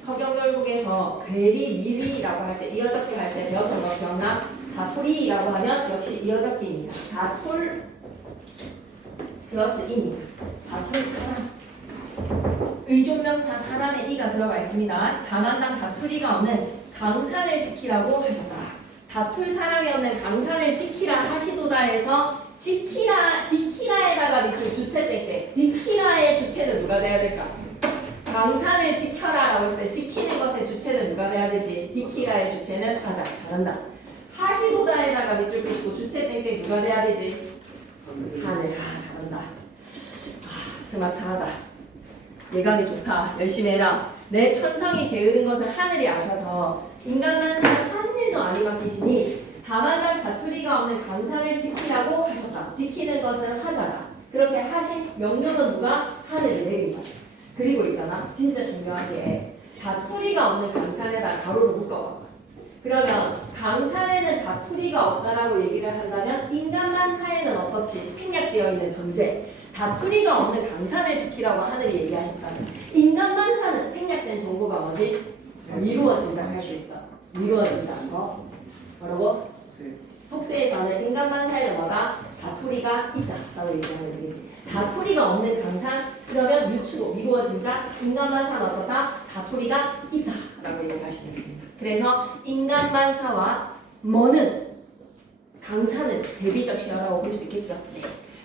서경열국에서 괴리, 미리라고 할 때 이어잡기 할 때 배웠던 거 기억나? 다톨이라고 하면 역시 이어잡기입니다. 다톨 플러스 입니다. 다톨 사람. 의존명사 사람의 이가 들어가 있습니다. 다만당 다투리가 없는 강산을 지키라고 하셨다. 다툴 사람이 없는 강산을 지키라 하시도다에서 지키라, 디키라에다가 밑줄 주체 땡땡. 디키라의 주체는 누가 돼야 될까? 강산을 지켜라라고 했을 때 지키는 것의 주체는 누가 돼야 되지? 디키라의 주체는 하자. 잘한다. 하시도다에다가 밑줄 긋고 주체 땡땡 누가 돼야 되지? 하늘. 아, 잘한다. 아, 스마트하다. 예감이 좋다. 열심히 해라. 내 천성이 게으른 것을 하늘이 아셔서 인간만 한 일도 아니만 계시니 다만한 다투리가 없는 강산을 지키라고 하셨다. 지키는 것은 하자라. 그렇게 하신 명령은 누가? 하늘이 내린 거야. 그리고 있잖아. 진짜 중요한 게 다투리가 없는 강산에다 가로로 묶어봐. 그러면 강산에는 다투리가 없다라고 얘기를 한다면 인간만사에는 어떻지? 생략되어 있는 전제. 다투리가 없는 강산을 지키라고 하늘이 얘기하셨다면 인간만사는 생략된 정보가 뭐지? 이루어진다 할 수 있어. 이루어진다는 거. 뭐라고? 속세에서는 인간만사에는 뭐다? 다투리가 있다 라고 얘기하는 얘기지. 다투리가 없는 강산 그러면 유추로 이루어진다. 인간만사는 어떻다? 다투리가 있다 라고 얘기하시면 됩니다. 그래서 인간만사와 뭐는 강산은 대비적 시어라고 볼 수 있겠죠.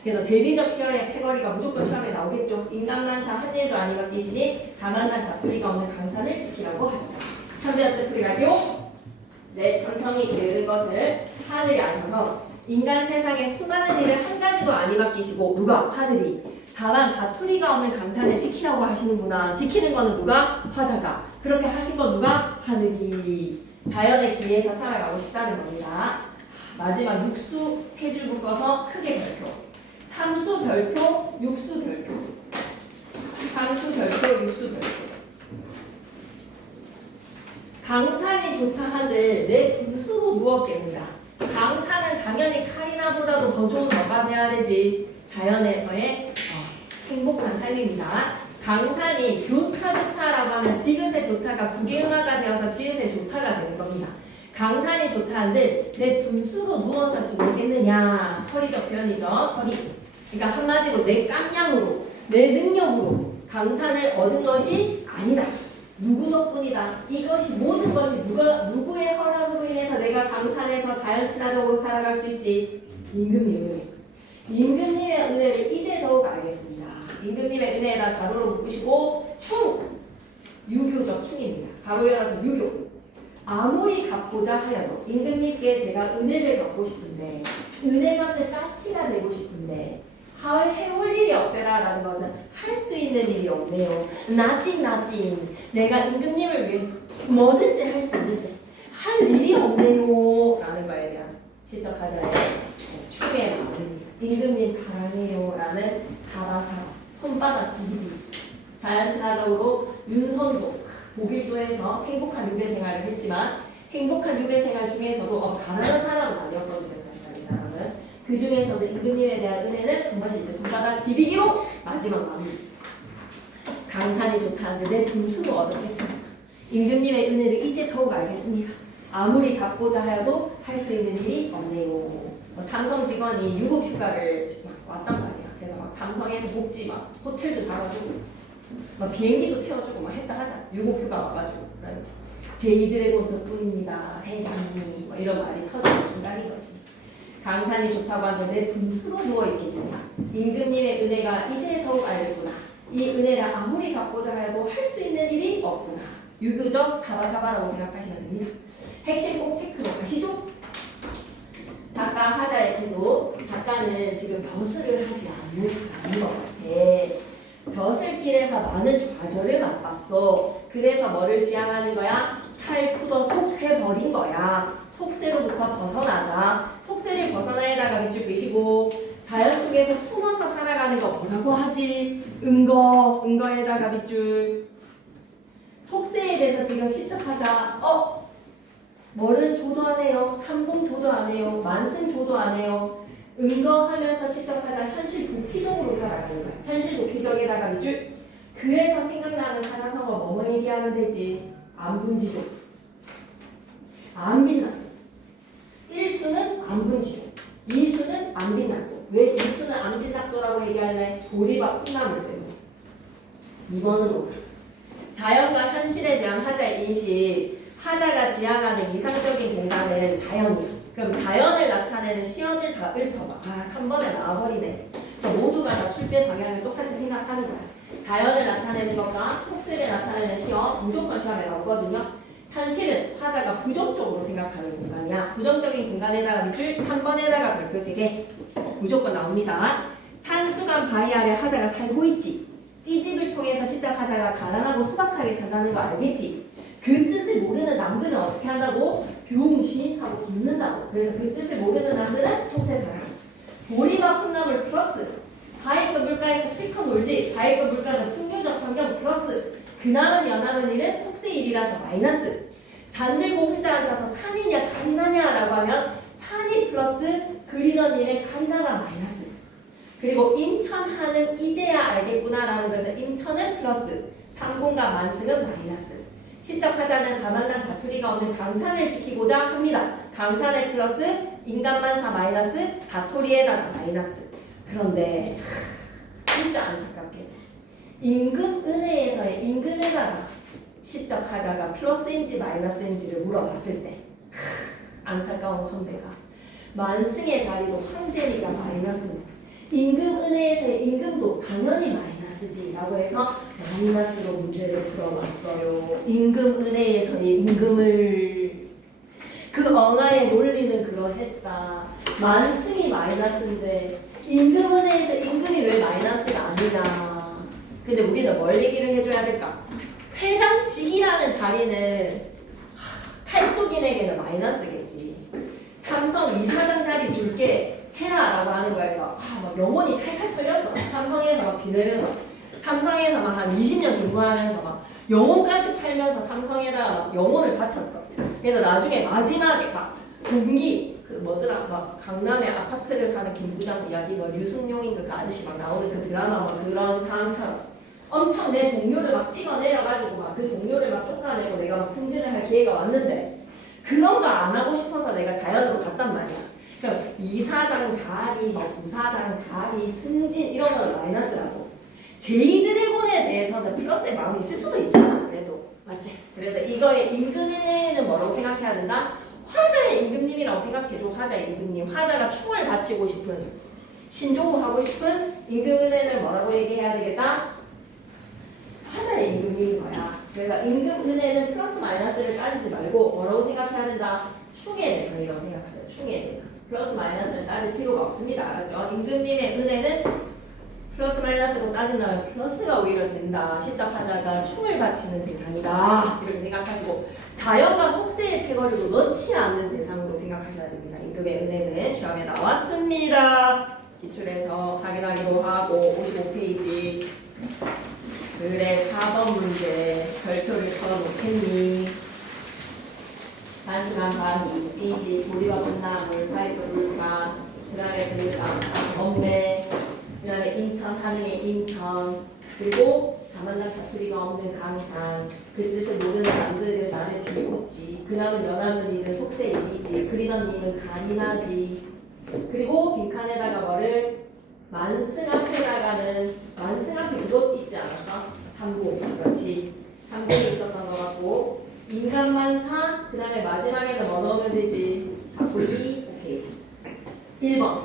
그래서 대비적 시어의 패거리가 무조건 시험에 나오겠죠. 인간만사 한 일도 아니가 계시니 다만한 다투리가 없는 강산을 지키라고 하셨다. 현대학자 풀이가요. 내 천성이 게으른 것을 하늘이 아셔서 인간 세상에 수많은 일을 한 가지도 아니 맡기시고 누가? 하늘이. 다만 다투리가 없는 강산을 지키라고 하시는구나. 지키는 거는 누가? 화자가. 그렇게 하신 건 누가? 하늘이. 자연의 기회에서 살아가고 싶다는 겁니다. 마지막 육수 세 줄 묶어서 크게 별표. 삼수 별표, 육수 별표. 삼수 별표, 육수 별표. 강산이 좋다 한들 내 분수로 무엇겠는가? 강산은 당연히 카리나보다도 더 좋은 뭐가 돼야 되지? 자연에서의 행복한 삶입니다. 강산이 좋다라고 하면 디귿의 좋다가 국외음화가 되어서 지읒의 좋다가 되는 겁니다. 강산이 좋다 한들 내 분수로 누워서 지내겠느냐? 서리적 표현이죠. 서리. 그러니까 한마디로 내 깜냥으로, 내 능력으로 강산을 얻은 것이 아니다. 누구 덕분이다. 이것이 모든 것이 누구의 허락으로 인해서 내가 강산에서 자연 친화적으로 살아갈 수 있지? 임금님의 은혜. 임금님의 은혜를 이제 더욱 알겠습니다. 임금님의 은혜에다 가로로 묶으시고 충! 유교적 충입니다. 가로 열어서 유교. 아무리 갚고자 하여도 임금님께 제가 은혜를 받고 싶은데 은혜 갚는 까치가 되고 싶은데 해올 일이 없애라라는 것은 할 수 있는 일이 없네요. nothing. 내가 임금님을 위해서 뭐든지 할 수 있는데 할 일이 없네요. 라는 거에 대한 시적 하자의 축의 마음. 임금님 사랑해요. 라는 사바사바. 손바닥 기기. 자연 친화적으로 윤선도 보길도에서 행복한 유배 생활을 했지만 행복한 유배 생활 중에서도 가난한 사람은 아니었거든요. 이 사람은. 그 중에서도 임금님에 대한 은혜는 그것이 이제 손바닥 비비기로 마지막 마무리. 강산이 좋다는데 내 분수로 얻었겠습니까? 임금님의 은혜를 이제 더욱 알겠습니다. 아무리 갚고자 하여도 할 수 있는 일이 없네요. 삼성 직원이 유급 휴가를 왔단 말이야. 그래서 막 삼성에서 복지 막 호텔도 잡아주고 막 비행기도 태워주고 막 했다 하자. 유급 휴가 와가지고 제이드래곤 덕분입니다. 회장님 이런 말이 터지는 순간인 거지. 강산이 좋다고 하는데 내 분수로 누워있겠느냐. 임금님의 은혜가 이제 더욱 알겠구나. 이 은혜를 아무리 갚고자 해도 할 수 있는 일이 없구나. 유교적 사바사바라고 생각하시면 됩니다. 핵심 꼭 체크로 가시죠. 작가 하자의 태도. 작가는 지금 벼슬을 하지 않는 것 같아. 벼슬길에서 많은 좌절을 맛봤어. 그래서 뭐를 지향하는 거야? 칼 푸더 속 해버린 거야. 속세로부터 벗어나자. 속세를 벗어나에다가 밑줄 끄시고 자연 속에서 숨어서 살아가는 거 뭐라고 하지? 은거에다가 밑줄. 속세에 대해서 지금 실습하자. 뭐는 조도 안 해요. 삼봉 조도 안 해요. 만승 조도 안 해요. 은거하면서 실습하자. 현실 도피적으로 살아가는 거야. 현실 도피적에다가 밑줄. 그래서 생각나는 사자성어 뭐뭐 얘기하면 되지? 안분지족. 안빛나도. 1수는 안분지족. 2수는 안빛나도. 왜 2수는 안빛나도라고 얘기할래? 도리와 풍나물 때문에. 2번으로 자연과 현실에 대한 하자의 인식. 하자가 지향하는 이상적인 공간은 자연이야. 그럼 자연을 나타내는 시연을 다 읊어봐. 아 3번에 나와버리네. 모두가 다 출제 방향을 똑같이 생각하는 거야. 자연을 나타내는 것과 속세를 나타내는 시연 무조건 시험에 나오거든요. 현실은 화자가 부정적으로 생각하는 공간이야. 부정적인 공간에다가 밑줄 3번에다가 별표 3개 무조건 나옵니다. 산수간 바위 아래 화자가 살고 있지. 띠집을 통해서 시작하자가 가난하고 소박하게 산다는 거 알겠지? 그 뜻을 모르는 남들은 어떻게 한다고? 병신하고 굶는다고. 그래서 그 뜻을 모르는 남들은 속세사람. 보리와 콩나물 플러스 바위급 물가에서 실컷 놀지. 바위급 물가는 풍요적 환경 플러스 그남은 연하는 일은 속세일이라서 마이너스. 잠들고 혼자 앉아서 산이냐 가리나냐라고 하면 산이 플러스 그리던 일에 가리나가 마이너스. 그리고 인천하는 이제야 알겠구나라는 것에서 인천은 플러스 삼공과 만승은 마이너스. 시적하자는 다만난 다투리가 없는 강산을 지키고자 합니다. 강산의 플러스 인간만사 마이너스 다토리에다가 마이너스. 그런데 진짜 안타깝게 임금 은혜에서의 임금에다가 시적하자가 플러스인지 마이너스인지를 물어봤을 때 안타까운 선배가 만승의 자리도 황제리가 마이너스입니다. 임금 은혜에서의 임금도 당연히 마이너스지 라고 해서 마이너스로 문제를 풀어봤어요. 임금 은혜에서의 임금을 그 언어의 논리는 그러했다. 만승이 마이너스인데 임금 은혜에서 임금이 왜 마이너스가 아니냐. 근데 우리는 뭘 얘기를 해줘야 될까? 회장직이라는 자리는 탈속인에게는 마이너스겠지. 삼성 이사장 자리 줄게 해라 라고 하는 거에서 막 영혼이 탈탈 털렸어. 삼성에서 막 지내면서 삼성에서 막 한 20년 근무하면서 막 영혼까지 팔면서 삼성에다가 막 영혼을 바쳤어. 그래서 나중에 마지막에 막 동기 그 뭐더라 막 강남에 아파트를 사는 김부장 이야기 뭐 류승룡인가 그 아저씨 막 나오는 그 드라마 막 그런 상황처럼 엄청 내 동료를 막 찍어내려가지고 막 그 동료를 막 쫓아내고 내가 막 승진을 할 기회가 왔는데 그런 거 안 하고 싶어서 내가 자연으로 갔단 말이야. 그럼 이사장 자리, 부사장 자리, 승진 이런 거는 마이너스라고. 제이드래곤에 대해서는 플러스의 마음이 있을 수도 있잖아. 그래도 맞지? 그래서 이거의 임금에는 뭐라고 생각해야 된다? 화자의 임금님이라고 생각해줘. 화자의 임금님. 화자가 충을 바치고 싶은 신조하고 싶은 임금은혜는 뭐라고 얘기해야 되겠다? 화자의 임금님인 거야. 그래서 임금은혜는 플러스 마이너스를 따지지 말고 뭐라고 생각해야 된다? 충의 대상이라고 생각하자. 충의 대상. 플러스 마이너스는 따질 필요가 없습니다. 알았죠? 임금님의 은혜는 플러스 마이너스로 따진다면 플러스가 오히려 된다. 시적하자가 충을 바치는 대상이다. 이렇게 생각하시고 자연과 속세의 패거리도 넣지 않는 대상으로 생각하셔야 됩니다. 임금의 은혜는 시험에 나왔습니다. 기출에서 확인하기로 하고 55페이지 그래 4번 문제 별표를 쳐놓겠니? 단순한 바위, 띠지, 도리와 끝나물, 파이프 물가, 그 다음에 그니까 엄매, 그 다음에 인천, 하능의 인천, 그리고 다만난 다투리가 없는 강산, 그 뜻을 모르는 남들은 나를 비웃지, 그남은 연하는 이는 속세일이지, 그리던 님은 간이나지, 그리고 빈칸에다가 뭐를 만승 앞에다가는 만승 앞에 그것 있지 않았어? 30, 그렇지. 30이 있었던 것 같고 인간만사, 그 다음에 마지막에는 뭐 넣으면 되지? 다돌리, 오케이. 1번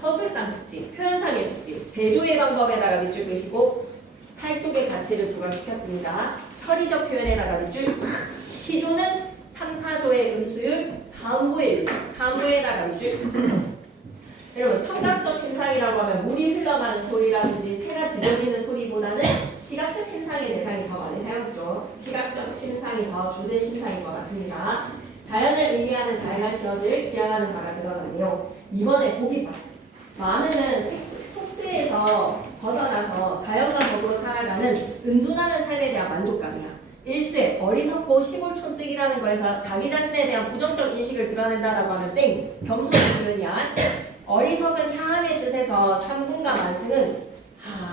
서술상 특징, 표현상의 특징, 대조의 방법에다가 밑줄 끄시고 탈속의 가치를 부각시켰습니다. 서리적 표현에다가 밑줄, 시조는 3, 4조의 음수율, 4음보의 4음보에다가 밑줄. 여러분 청각적 신상이라고 하면 물이 흘러가는 소리라든지 새가 짖어지는 소리보다는 시각적 신상의 대상이 더 많이 사용되죠. 시각적 신상이 더 주된 신상인 것 같습니다. 자연을 의미하는 다양한 시어들을 지향하는 바가 드러나네요. 이번에 보기 봤어. 마음에는 속세에서 벗어나서 자연과 더불어 살아가는 은둔하는 삶에 대한 만족감이야. 일쇄, 어리석고 시골촌뜨기라는 거에서 자기 자신에 대한 부정적 인식을 드러낸다라고 하면 땡! 겸손한 표현이야. 어리석은 향함의 뜻에서 삼분과 만승은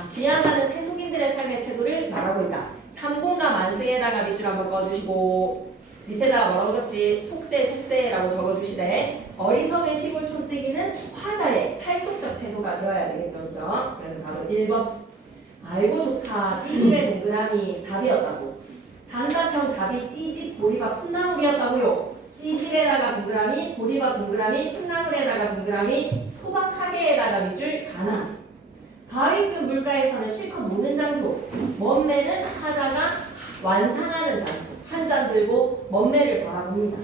지향하는 세속인 학생들의 삶의 태도를 말하고 있다. 삼공과 만승에다가 밑줄 한번 꺼주시고 밑에다가 뭐라고 적지? 속세라고 적어주시되 어리석은 시골 촌뜨기는 화자의 탈속적 태도가 되어야 되겠죠. 그죠? 그래서 답은 1번. 아이고 좋다. 띠집의 동그라미 답이었다고. 단답형 답이 띠집 보리밥 풋나물이었다고요. 띠집에다가 동그라미, 보리밥 동그라미, 풋나물에다가 동그라미, 소박하게에다가 밑줄 가나. 바위급 물가에서는 실컷 노는 장소. 먼매는 하자가 완상하는 장소. 한 잔 들고 먼매를 바라봅니다.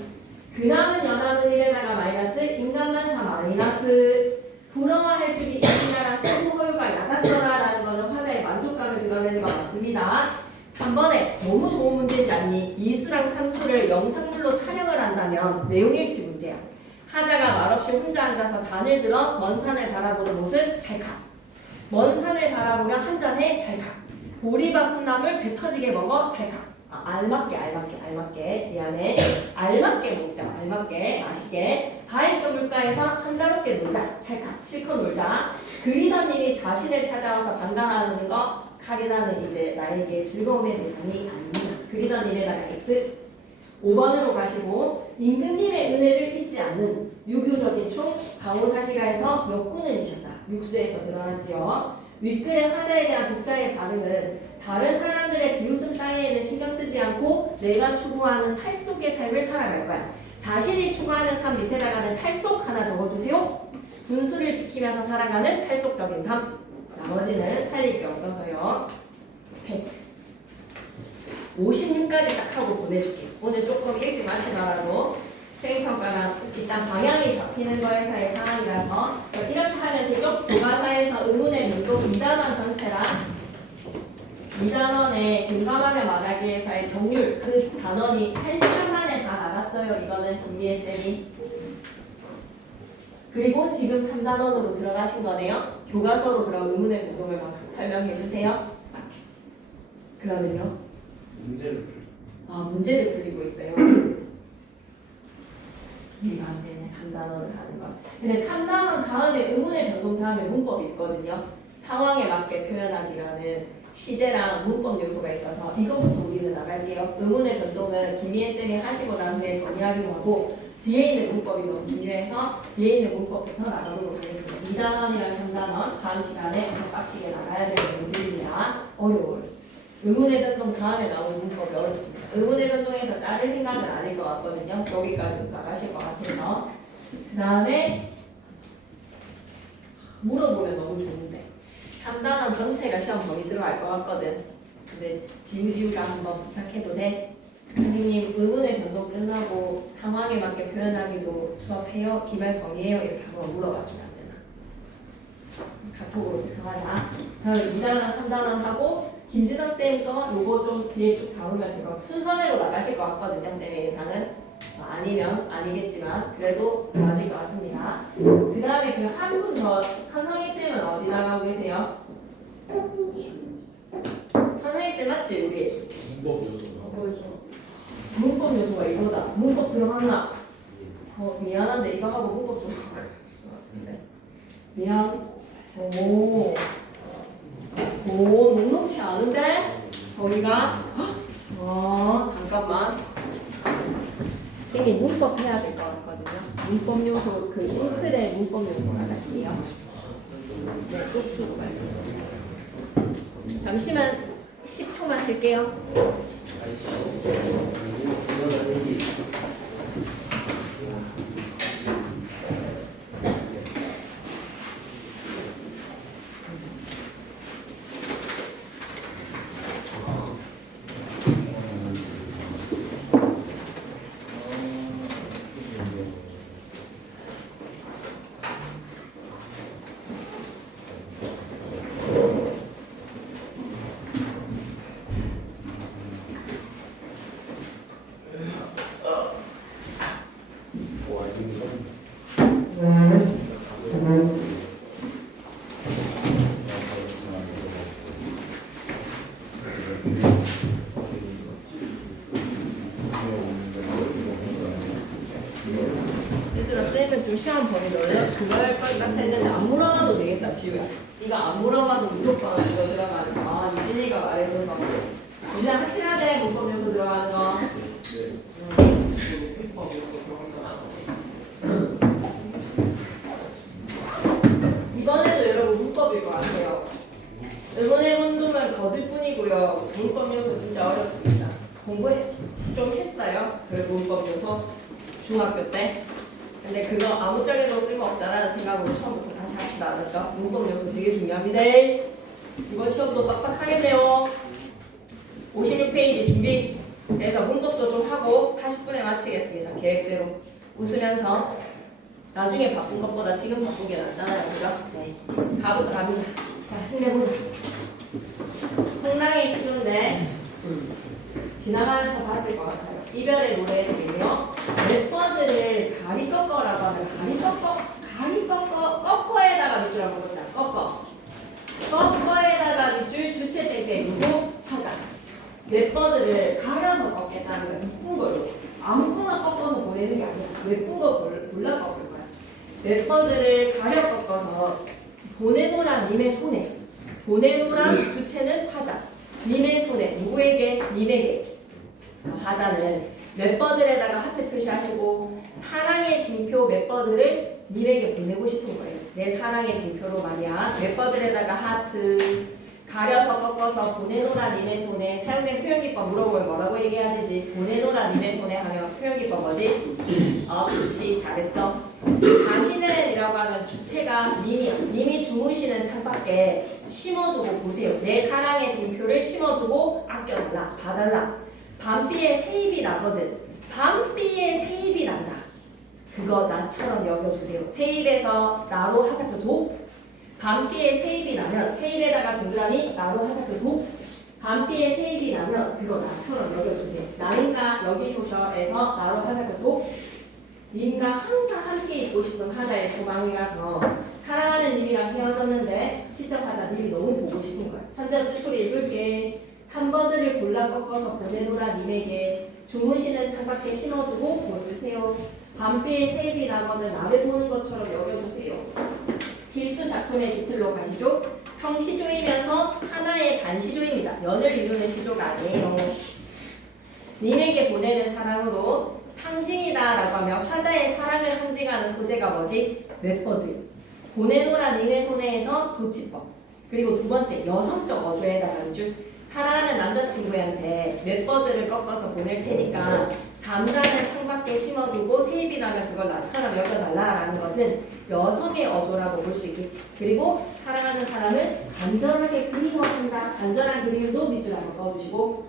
그남은 연합은 1에다가 마이너스, 인간만사 마이너스. 부러워할 줄이 있으냐라 승부 허유가 야단거라라는 거는 화자의 만족감을 드러내는 것 같습니다. 3번에 너무 좋은 문제지 않니? 이수랑 삼수를 영상물로 촬영을 한다면 내용일치 문제야. 하자가 말없이 혼자 앉아서 잔을 들어 먼 산을 바라보는 모습 찰칵. 먼 산을 바라보며 한 잔에 찰칵. 보리밥 푼나물 배 터지게 먹어 찰칵. 알맞게 미안해. 알맞게 먹자. 알맞게 맛있게. 바위급 물가에서 한가롭게 놀자. 찰칵. 실컷 놀자. 그리던 일이 자신을 찾아와서 반가워하는 거 카리나는 이제 나에게 즐거움의 대상이 아닙니다. 그리던 일에다가 X. 5번으로 가시고 임금님의 은혜를 잊지 않는 유교적인 충 강호사시가에서 몇 군은이셨다. 육수에서 드러났지요. 윗글의 화자에 대한 독자의 반응은 다른 사람들의 비웃음 따위에는 신경 쓰지 않고 내가 추구하는 탈속의 삶을 살아갈 거야. 자신이 추구하는 삶 밑에다가는 탈속 하나 적어주세요. 분수를 지키면서 살아가는 탈속적인 삶. 나머지는 살릴 게 없어서요. 패스. 56까지 딱 하고 보내줄게. 오늘 조금 일찍 마치더라도 수행평가랑 일단 방향이 잡히는 거에서의 상황이라서 이렇게 하면 되죠. 교과서에서 의문의 문법 2단원 전체랑 2단원에 공감하며 말하기에서의 경률 그 단원이 1시간 만에 다 나갔어요. 이거는 김미애 쌤이. 그리고 지금 3단원으로 들어가신 거네요. 교과서로 그럼 의문의 문법을 막 설명해 주세요. 그러면요. 문제를 풀리고 있어요. 이해가 안 되네. 3단원을 하는 거. 근데 3단원 다음에 의문의 변동 다음에 문법이 있거든요. 상황에 맞게 표현하기라는 시제랑 문법 요소가 있어서 이거부터 우리는 나갈게요. 의문의 변동은 김미애 쌤이 하시고 난 후에 정리하기로 하고 뒤에 있는 문법이 너무 중요해서 뒤에 있는 문법부터 나가도록 하겠습니다. 2단원이랑 3단원 다음 시간에 더 빡시게 나가야 되는 문제입니다. 어려워요. 의문의 변동 다음에 나오는 문법이 어렵습니다. 의문의 변동에서 자를 생각은 아닐 것 같거든요. 여기까지 나가실 것 같아서. 그 다음에 물어보면 너무 좋은데 3단원 전체가 시험 범위 들어갈 것 같거든. 근데 지우가 한번 부탁해도 돼? 선생님 의문의 변동 끝나고 상황에 맞게 표현하기도 수업해요? 기말 범위예요? 이렇게 한번 물어봐주면 안 되나? 카톡으로 대표하자. 다음 2단원, 3단원 하고 김진원 쌤도 요거 좀 뒤에 쭉 다루면 될 것 같고 순서대로 나가실 것 같거든요. 쌤의 예상은. 아니면 아니겠지만 그래도 맞을 것 같습니다. 그 다음에 그 한 분 더 천성희 쌤은 어디 나가고 계세요? 천성희 쌤 맞지? 우리 문법 요소가 이거다. 문법 들어갔나? 미안한데 이거 하고 문법 좀 미안. 녹록치 않은데? 거기가? 잠깐만. 이게 문법 해야 될 것 같거든요. 문법 요소, 그 잉크의 문법 요소 하나씩요. 네, 쪽수로 말씀. 잠시만 10초만 쉴게요. 얘들아 쌤은 좀 시험 범위 넓어 그거 할 것 같아 했는데 안 물어봐도 되겠다 지우야. 네가 안 물어봐도 무조건 이거 들어가는 거. 아 유진이가 말해준 거. 유진아 확실하대 문법 요소 들어가는 거. 이번에도 여러분 문법일 것 같아요. 이번에 운동은 거들 뿐이고요. 문법 요소 진짜 어렵습니다. 공부 좀 했어요. 그 문법 요소 중학교 때. 근데 그거 아무짝에도 쓸모없다라는 생각으로 처음부터 다시 합시다. 알았죠? 문법 요소 되게 중요합니다. 이번 시험도 빡빡하겠네요. 56페이지 준비. 그래서 문법도 좀 하고 40분에 마치겠습니다. 계획대로. 웃으면서. 나중에 바쁜 것보다 지금 바쁜 게 낫잖아요. 그죠? 네. 가부터 갑니다. 자, 힘내보자. 홍랑의 시조인데 지나가면서 봤을 것 같아요. 이별의 노래는요. 랩버드를 가리 꺾어라고 하면 가리 꺾어에다가 밑줄 한번 넣자. 꺾어에다가 밑줄 주체 땡땡이고 하자. 랩버드를 가려서 꺾겠다는 거야. 이쁜 걸로. 아무거나 꺾어서 보내는 게 아니야. 예쁜 거 골라 꺾을 거야. 랩버드를 가려 꺾어서 보내노라 님의 손에. 보내노라 주체는 하자. 님의 손에. 누구에게? 님에게. 하자는 웹버들에다가 하트 표시하시고 사랑의 징표 웹버들을 님에게 보내고 싶은 거예요. 내 사랑의 징표로 말이야. 웹버들에다가 하트 가려서 꺾어서 보내노라 님의 손에 사용된 표현기법 물어보면 뭐라고 얘기해야 되지? 보내노라 님의 손에 하면 표현기법 뭐지? 그렇지 잘했어. 자신은 이라고 하는 주체가 님이야. 님이 주무시는 창밖에 심어두고 보세요. 내 사랑의 징표를 심어두고 아껴달라. 봐달라. 밤비에 세입이 나거든. 밤비에 세입이 난다. 그거 나처럼 여겨주세요. 세입에서 나로 하사표 속. 밤비에 세입이 나면 세입에다가 동그라미 나로 하사표 속. 밤비에 세입이 나면 그거 나처럼 여겨주세요. 나인가 여기 소셔에서 나로 하사표 속. 님과 항상 함께 있고 싶은 하자의 소망이라서 사랑하는 님이랑 헤어졌는데 시작하자 님이 너무 보고 싶은 거야. 현재 뜻소리 읽을게. 3번들을 골라 꺾어서 보내노라 님에게 주무시는 창밖에 심어두고 못 쓰세요. 밤비에 세입이 나거든 나를 보는 것처럼 여겨주세요. 필수 작품의 뒤틀로 가시죠. 평시조이면서 하나의 단시조입니다. 연을 이루는 시조가 아니에요. 님에게 보내는 사랑으로 상징이다 라고 하면 화자의 사랑을 상징하는 소재가 뭐지? 웹버드. 보내노라 님의 손에서 도치법. 그리고 두 번째 여성적 어조에다가 이줄 사랑하는 남자친구한테 웹버드를 꺾어서 보낼 테니까 잠자는 창밖에 심어두고 세입이 나면 그걸 나처럼 여겨달라라는 것은 여성의 어조라고 볼 수 있겠지. 그리고 사랑하는 사람을 간절하게 그리워한다. 간절한 그리움도 밑줄 한번 꺼주시고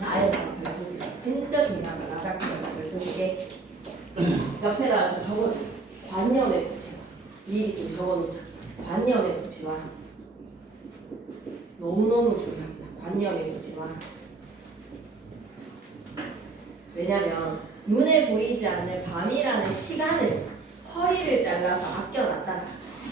나의 별표시가 진짜 중요하다. 나의 별표시게 옆에다 적어줘. 관념의 부채와 이 좀 적어놓자. 관념의 부채와 너무너무 중요합니다. 관념의 부채와 왜냐면 눈에 보이지 않는 밤이라는 시간은 허리를 잘라서 아껴놨다가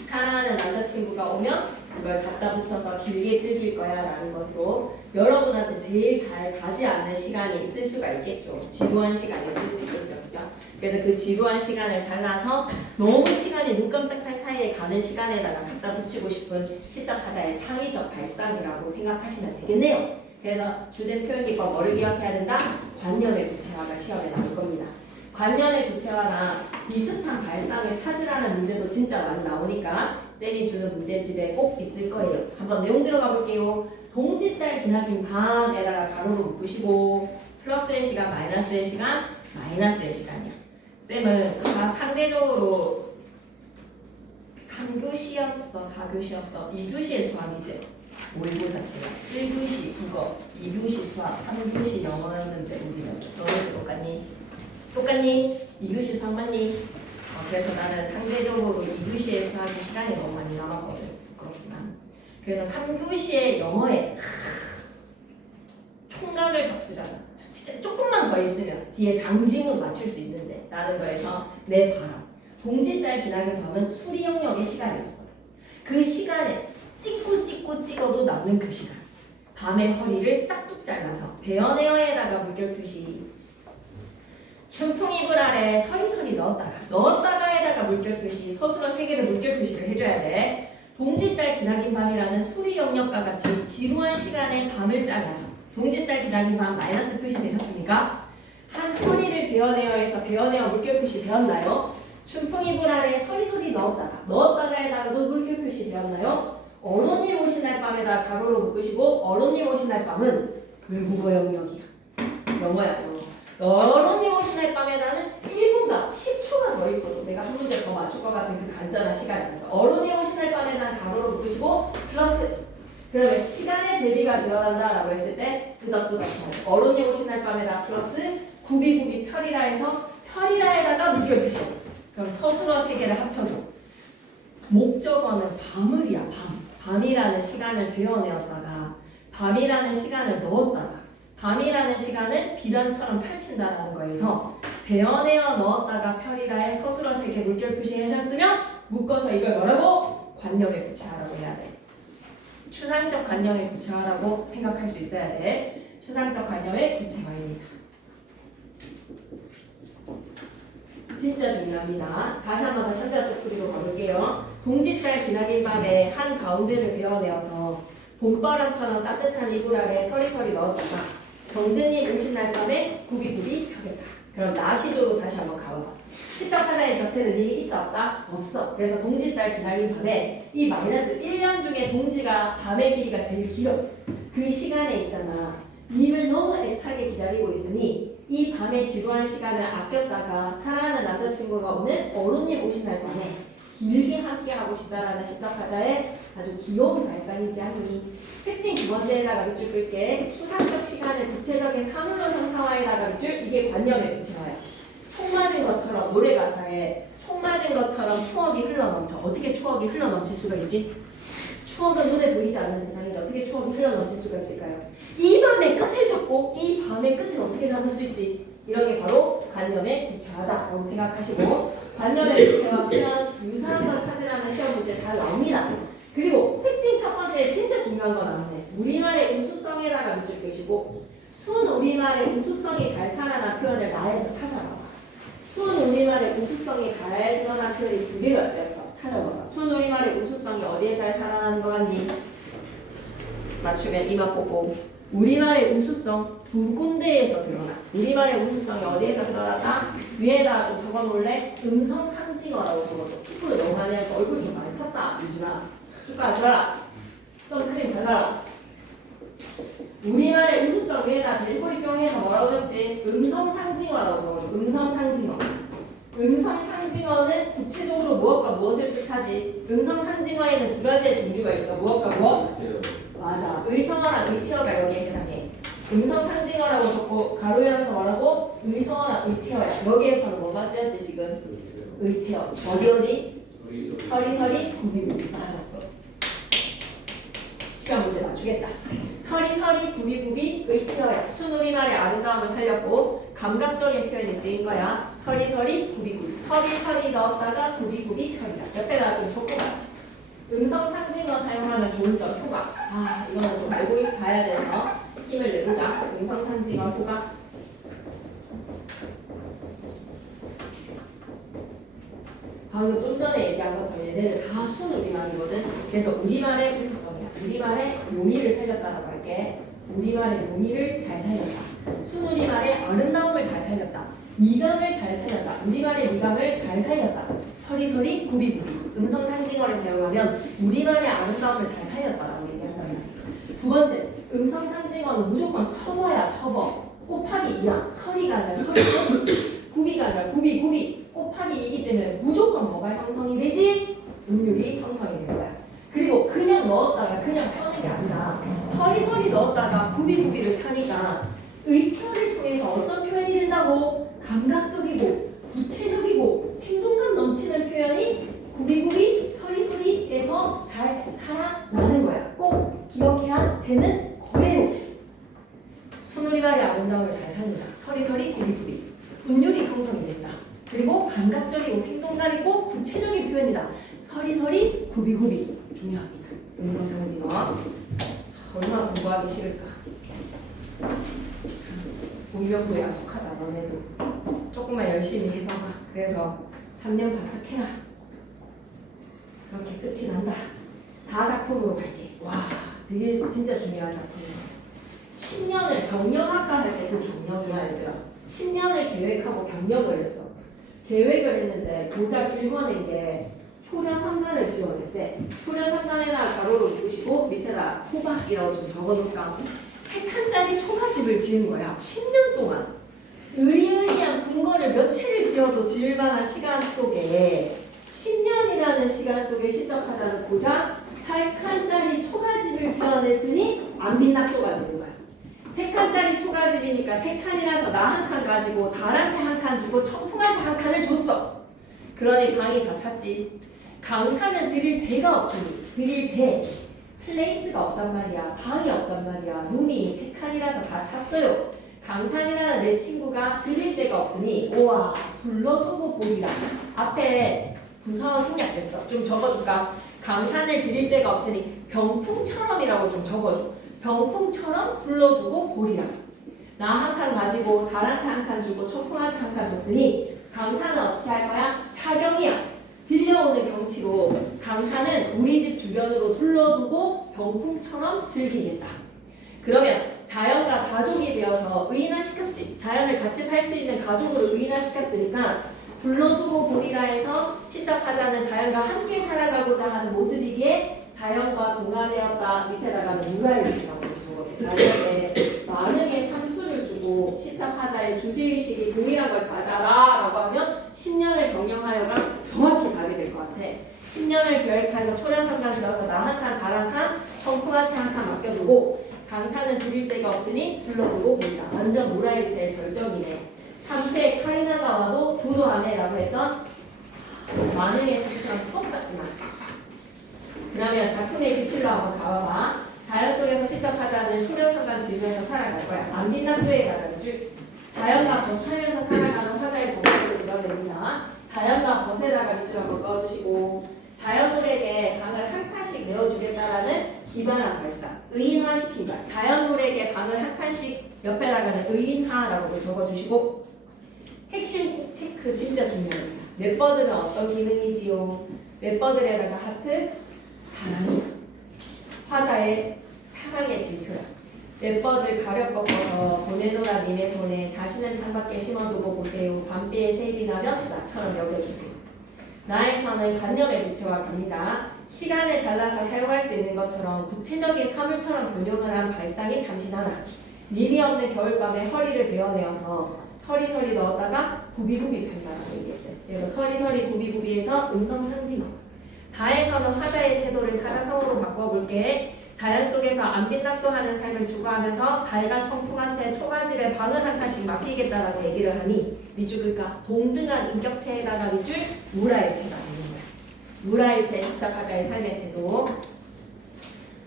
사랑하는 남자친구가 오면 그걸 갖다 붙여서 길게 즐길 거야 라는 것으로 여러분한테 제일 잘 가지 않는 시간이 있을 수가 있겠죠. 지루한 시간이 있을 수 있겠죠. 그죠? 그래서 그 지루한 시간을 잘라서 너무 시간이 눈 깜짝할 사이에 가는 시간에다가 갖다 붙이고 싶은 시작하자의 창의적 발상이라고 생각하시면 되겠네요. 그래서 주된 표현기법 뭐를 기억해야 된다? 관념의 구체화가 시험에 나올 겁니다. 관념의 구체화나 비슷한 발상을 찾으라는 문제도 진짜 많이 나오니까 쌤이 주는 문제집에 꼭 있을 거예요. 한번 내용 들어가 볼게요. 동짓달 기나긴 반에다가 가로로 묶으시고 플러스의 시간, 마이너스의 시간, 마이너스의 시간이야. 쌤은 다 상대적으로 3교시였어, 4교시였어, 2교시의 수학이지. 모의고사치가 1교시 국어, 2교시 수학, 3교시 영어였는데 우리는 너네도 똑같니? 똑같니? 2교시 수학 맞니? 그래서 나는 상대적으로 2교시의 수학이 시간이 너무 많이 남았거든. 부끄럽지만. 그래서 3교시의 영어에 총각을 다투잖아. 진짜 조금만 더 있으면 뒤에 장지문 맞출 수 있는데 라는 거에서 내 바람. 동짓달 기나긴 밤은 수리 영역의 시간이었어. 그 시간에 찍고 찍어도 남는 그 시간. 밤의 허리를 싹둑 잘라서 베어내어에다가 물결 표시. 춘풍 이불 아래 서리서리 넣었다가에다가 물결 표시. 서술어 3개를 물결 표시를 해줘야 돼. 동짓달 기나긴 밤이라는 수리 영역과 같이 지루한 시간에 밤을 잘라서 동짓달 기나긴 밤 마이너스 표시 되셨습니까? 한 허리를 베어내어에서 베어내어 물결 표시 배웠나요? 춘풍 이불 아래 서리서리 넣었다가에다가도 물결 표시 배웠나요? 어른님 오신 날 밤에다 가로로 묶으시고 어른님 오신 날 밤은 외국어 영역이야. 영어야 영어. 어른님 오신 날 밤에다는 1분간 10초가 더 있어도 내가 한 문제 더 맞출 것 같은 그 간절한 시간이었어. 어른님 오신 날 밤에다는 가로로 묶으시고 플러스. 그러면 시간의 대비가 늘어난다라고 했을 때 끄덕끄덕 어른님 오신 날 밤에다 플러스 구비구비 별이라 해서 별이라에다가 물결 표시. 그럼 서술어 3개를 합쳐줘. 목적어는 밤을이야 밤. 밤이라는 시간을 베어내었다가 밤이라는 시간을 넣었다가 밤이라는 시간을 비단처럼 펼친다라는 거에서 베어내어 넣었다가 별이라에 서술어 3개 물결 표시하셨으면 묶어서 이걸 뭐라고? 관념에 구체하라고 해야 돼. 추상적 관념에 구체화라고 생각할 수 있어야 돼. 추상적 관념의 구체화입니다. 진짜 중요합니다. 다시 한 번 더 현대적 풀이로 가볼게요. 동짓달 기나긴 밤에 한 가운데를 베어내어서 봄바람처럼 따뜻한 이불 아래 서리서리 넣었다가 정든이 오신 날 밤에 구비구비 펴겠다. 그럼 나시조로 다시 한번 가봐봐. 시적 하나의 곁에는 님이 있다 없다? 없어. 그래서 동짓달 기나긴 밤에 이 마이너스 1년 중에 동지가 밤의 길이가 제일 길어. 그 시간에 있잖아. 님을 너무 애타게 기다리고 있으니 이 밤의 지루한 시간을 아꼈다가 사랑하는 남자친구가 오늘 어른님 오신 날 밤에 길게 함께하고 싶다라는 시작하자의 아주 귀여운 발상이지 않니? 특징 2번째에다가 밑줄 끌게. 추상적 시간을 구체적인 사물로 형상화에다가 밑줄. 이게 관념의 구체화야. 총 맞은 것처럼 노래 가사에 총 맞은 것처럼 추억이 흘러넘쳐. 어떻게 추억이 흘러넘칠 수가 있지? 추억은 눈에 보이지 않는 세상인데 어떻게 추억이 흘러넘칠 수가 있을까요? 이 밤의 끝을 잡고 이 밤의 끝을 어떻게 잡을 수 있지? 이런 게 바로 관념의 구체화다라고 생각하시고 관념의 구체화 표현 유사한 것 찾으라는 시험 문제 잘 나옵니다. 그리고 특징 첫 번째 진짜 중요한 거 나오네. 우리말의 우수성에다가 밑줄 끄시고 순 우리말의 우수성이 잘 살아난 표현을 나에서 찾아봐. 순 우리말의 우수성이 잘 드러난 표현이 2개가 쓰였어. 찾아봐봐. 순 우리말의 우수성이 어디에 잘 살아나는 거 같니? 맞추면 이마 뽀뽀. 우리말의 우수성 2군데에서 드러나. 우리말의 우수성이 어디에서 드러났다? 위에다 좀 적어놓을래? 음성 상징어라고 적어줘. 축구를 너무 많이 하니까 얼굴 좀 많이 탔다. 유진아. 축구하지 마라. 선크림 발라라. 우리말의 우수성 위에다 대소리 병해서 뭐라고 적지? 음성 상징어라고 적어줘. 음성 상징어. 음성 상징어는 구체적으로 무엇과 무엇을 뜻하지? 음성 상징어에는 2가지의 종류가 있어. 무엇과 무엇? 맞아. 의성어랑 의태어가 여기에 해당해. 음성 상징어라고 적고 가로 열어서 말하고 의성어랑 의태어야. 여기에서는 뭐가 쓰였지 지금? 의태어. 어디? 서리서리 구비구비. 맞았어. 시험 문제 맞추겠다. 서리서리 구비구비 의태어야. 순우리말의 아름다움을 살렸고 감각적인 표현이 쓰인 거야. 서리서리 구비구비. 서리서리 넣었다가 구비구비 펴리다. 옆에다 좀 적고 가. 음성 상징어 사용하는 좋은 점 효과. 아 이거는 좀 알고 봐야 돼서 힘을 내보자. 음성 상징어 효과. 방금 좀 전에 얘기한 것처럼 얘네들 다 순우리말이거든. 그래서 우리말의 우수성이야. 우리말의 묘미를 살렸다라고 할게. 우리말의 묘미를 잘 살렸다. 순우리말의 아름다움을 잘 살렸다. 미감을 잘 살렸다. 우리말의 미감을 잘 살렸다. 서리서리 구비구비. 음성 상징어를 사용하면 우리말의 아름다움을 잘 살렸다라고 얘기한단 말이야. 2번째, 음성 상징어는 무조건 첩어야 첩어. 곱하기 2야. 서리가 아니라 서리. 구비가 아니라 구비. 곱하기 2이기 때문에 무조건 뭐가 형성이 되지? 음률이 형성이 된 거야. 그리고 그냥 넣었다가 그냥 펴는 게 아니라 서리서리 넣었다가 구비를 펴니까 의표를 통해서 어떤 표현이 된다고? 감각적이고 구체적이고 생동감 넘치는 표현이 구비구비 서리서리에서 잘 살아나는 거야. 꼭 기억해야 되는 거예요. 순우리말의 아름다움을 잘 살린다. 서리서리 구비구비. 운율이 형성이 된다. 그리고 감각적이고 생동감 있고 구체적인 표현이다. 서리서리 구비구비 중요합니다. 음성 상징어. 얼마나 공부하기 싫을까. 운명도 야속하다 너네도. 조금만 열심히 해봐봐. 그래서 3년 바짝 해라. 그렇게 끝이 난다. 다 작품으로 갈게. 와, 되게 진짜 중요한 작품이야. 10년을 경영학과 할 때 그 경영이야 얘들아. 10년을 계획하고 경영을 했어. 계획을 했는데 고작 1번인 게 초려 3간을 지원했대. 초려 3간에다 가로로 묶으시고 밑에다 소박이라고 좀 적어놓을까. 3칸짜리 초가집을 지은 거야. 10년 동안. 의의한 궁궐을 몇 채를 지어도 지을 만한 시간 속에 10년이라는 시간 속에 시작하자는 고작 3칸짜리 초가집을 지어냈으니 안빈낙도가 되는 거야. 3칸짜리 초가집이니까 3칸이라서 나 1칸 가지고 달한테 1칸 주고 청풍한테 1칸을 줬어. 그러니 방이 다 찼지. 강사는 드릴 배가 없으니 드릴 배 플레이스가 없단 말이야. 방이 없단 말이야. 룸이 3칸이라서 다 찼어요. 강산이라는 내 친구가 드릴 데가 없으니 우와 둘러두고 보리라. 앞에 부사어 생략됐어. 좀 적어줄까? 강산을 드릴 데가 없으니 병풍처럼이라고 좀 적어줘. 병풍처럼 둘러두고 보리라. 나 1칸 가지고 달한테 1칸 주고 청풍한테 1칸 줬으니 강산은 어떻게 할 거야? 차경이야. 빌려오는 경치로 강산은 우리 집 주변으로 둘러두고 병풍처럼 즐기겠다. 그러면 자연과 가족이 되어서 의인화시켰지. 자연을 같이 살 수 있는 가족으로 의인화시켰으니까 둘러두고 보리라 해서 시작하자는 자연과 함께 살아가고자 하는 모습이기에 자연과 동화되었다. 밑에다가는 유라이라고 적어요. 자연에 만능의 삼수를 주고 시작하자의 주제의식이 동일한 걸 찾아라 라고 하면 10년을 경영하여가 정확히 답이 될 것 같아. 10년을 계획하여 초려상관 들어서 나 1칸, 달 1칸, 청풍한테 1칸 맡겨두고 강사는 드릴 데가 없으니 둘러보고 보이다. 완전 모라일체의 절정이네. 3세 카리나가 와도 도도 안 해라고 했던 만능의 상처랑 똑같구나. 그러면 작품의 기틀로 한번 가봐봐. 자연 속에서 시작하자는 초려상관 지으면서 살아갈 거야. 안빈낙도에 가는 줄. 자연과 벗하면서 살아가는 화자의 정체를 드러냅니다. 자연과 벗에다가 밑줄 한번 꺼주시고 자연물에게 방을 한 칸씩 내어주겠다라는 기발한 발상, 의인화시킨다. 자연물에게 방을 한 칸씩 옆에다가는 의인화라고 적어주시고 핵심 꼭 체크 진짜 중요합니다. 웹버들은 어떤 기능이지요? 웹버들에다가 하트, 사랑이야. 화자의 사랑의 지표야. 웹버들 가렵 꺾어서 보내노라 님의 손에 자신은 창밖에 심어두고 보세요. 밤비에 세입이 나면 나처럼 여겨주세요. 나에서는 관념의 부채와 갑니다. 시간을 잘라서 사용할 수 있는 것처럼 구체적인 사물처럼 변용을 한 발상이 잠시나다. 님이 없는 겨울밤에 허리를 베어내어서 서리서리 넣었다가 구비구비 편다라고 얘기했어요. 그래서 서리서리 구비구비에서 음성 상징어. 다에서는 화자의 태도를 사자성어로 바꿔볼게. 자연 속에서 안빈낙도하는 삶을 추구하면서 달과 청풍한테 초가집에 방을 한 칸씩 맡기겠다라고 얘기를 하니 밑줄 글까? 동등한 인격체에다가 밑줄 무라일체가 있는 거야. 무라일체 시작하자의 삶의 태도.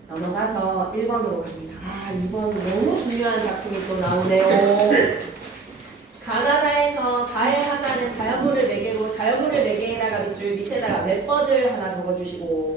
넘어가서 1번으로 갑니다. 아 2번 너무 중요한 작품이 또 나오네요. 가나다에서 다의 하자는 자연물을 매개로 자연물을 매개에다가 밑줄 밑에다가 웹버들 하나 적어주시고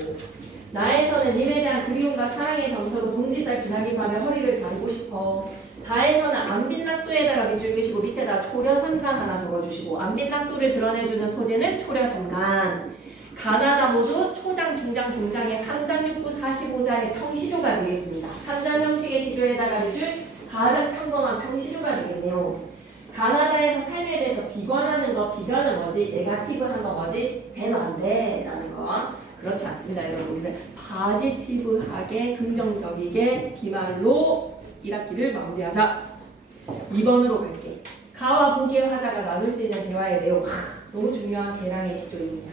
나에서는 님에 대한 그리움과 사랑의 정서로 동지달 기나긴 밤에 허리를 자르고 싶어. 다에서는 안빈낙도에다가 밑줄 그시고 밑에다 초려삼간 하나 적어주시고 안빈낙도를 드러내주는 소재는 초려삼간. 가나다 모두 초장, 중장, 동장의 3장 6구 45자의 평시조가 되겠습니다. 3장 형식의 시조에다가 밑줄 가장 평범한 평시조가 되겠네요. 가나다에서 삶에 대해서 비관하는 거, 비관은 뭐지? 네가티브한 거 뭐지? 돼도 안 돼 라는 거. 그렇지 않습니다 여러분. 우리는 파지티브하게 긍정적이게 비말로 1학기를 마무리하자. 2번으로 갈게. 가와 보기의 화자가 나눌 수 있는 대화의 내용. 너무 중요한 개랑의 시조입니다.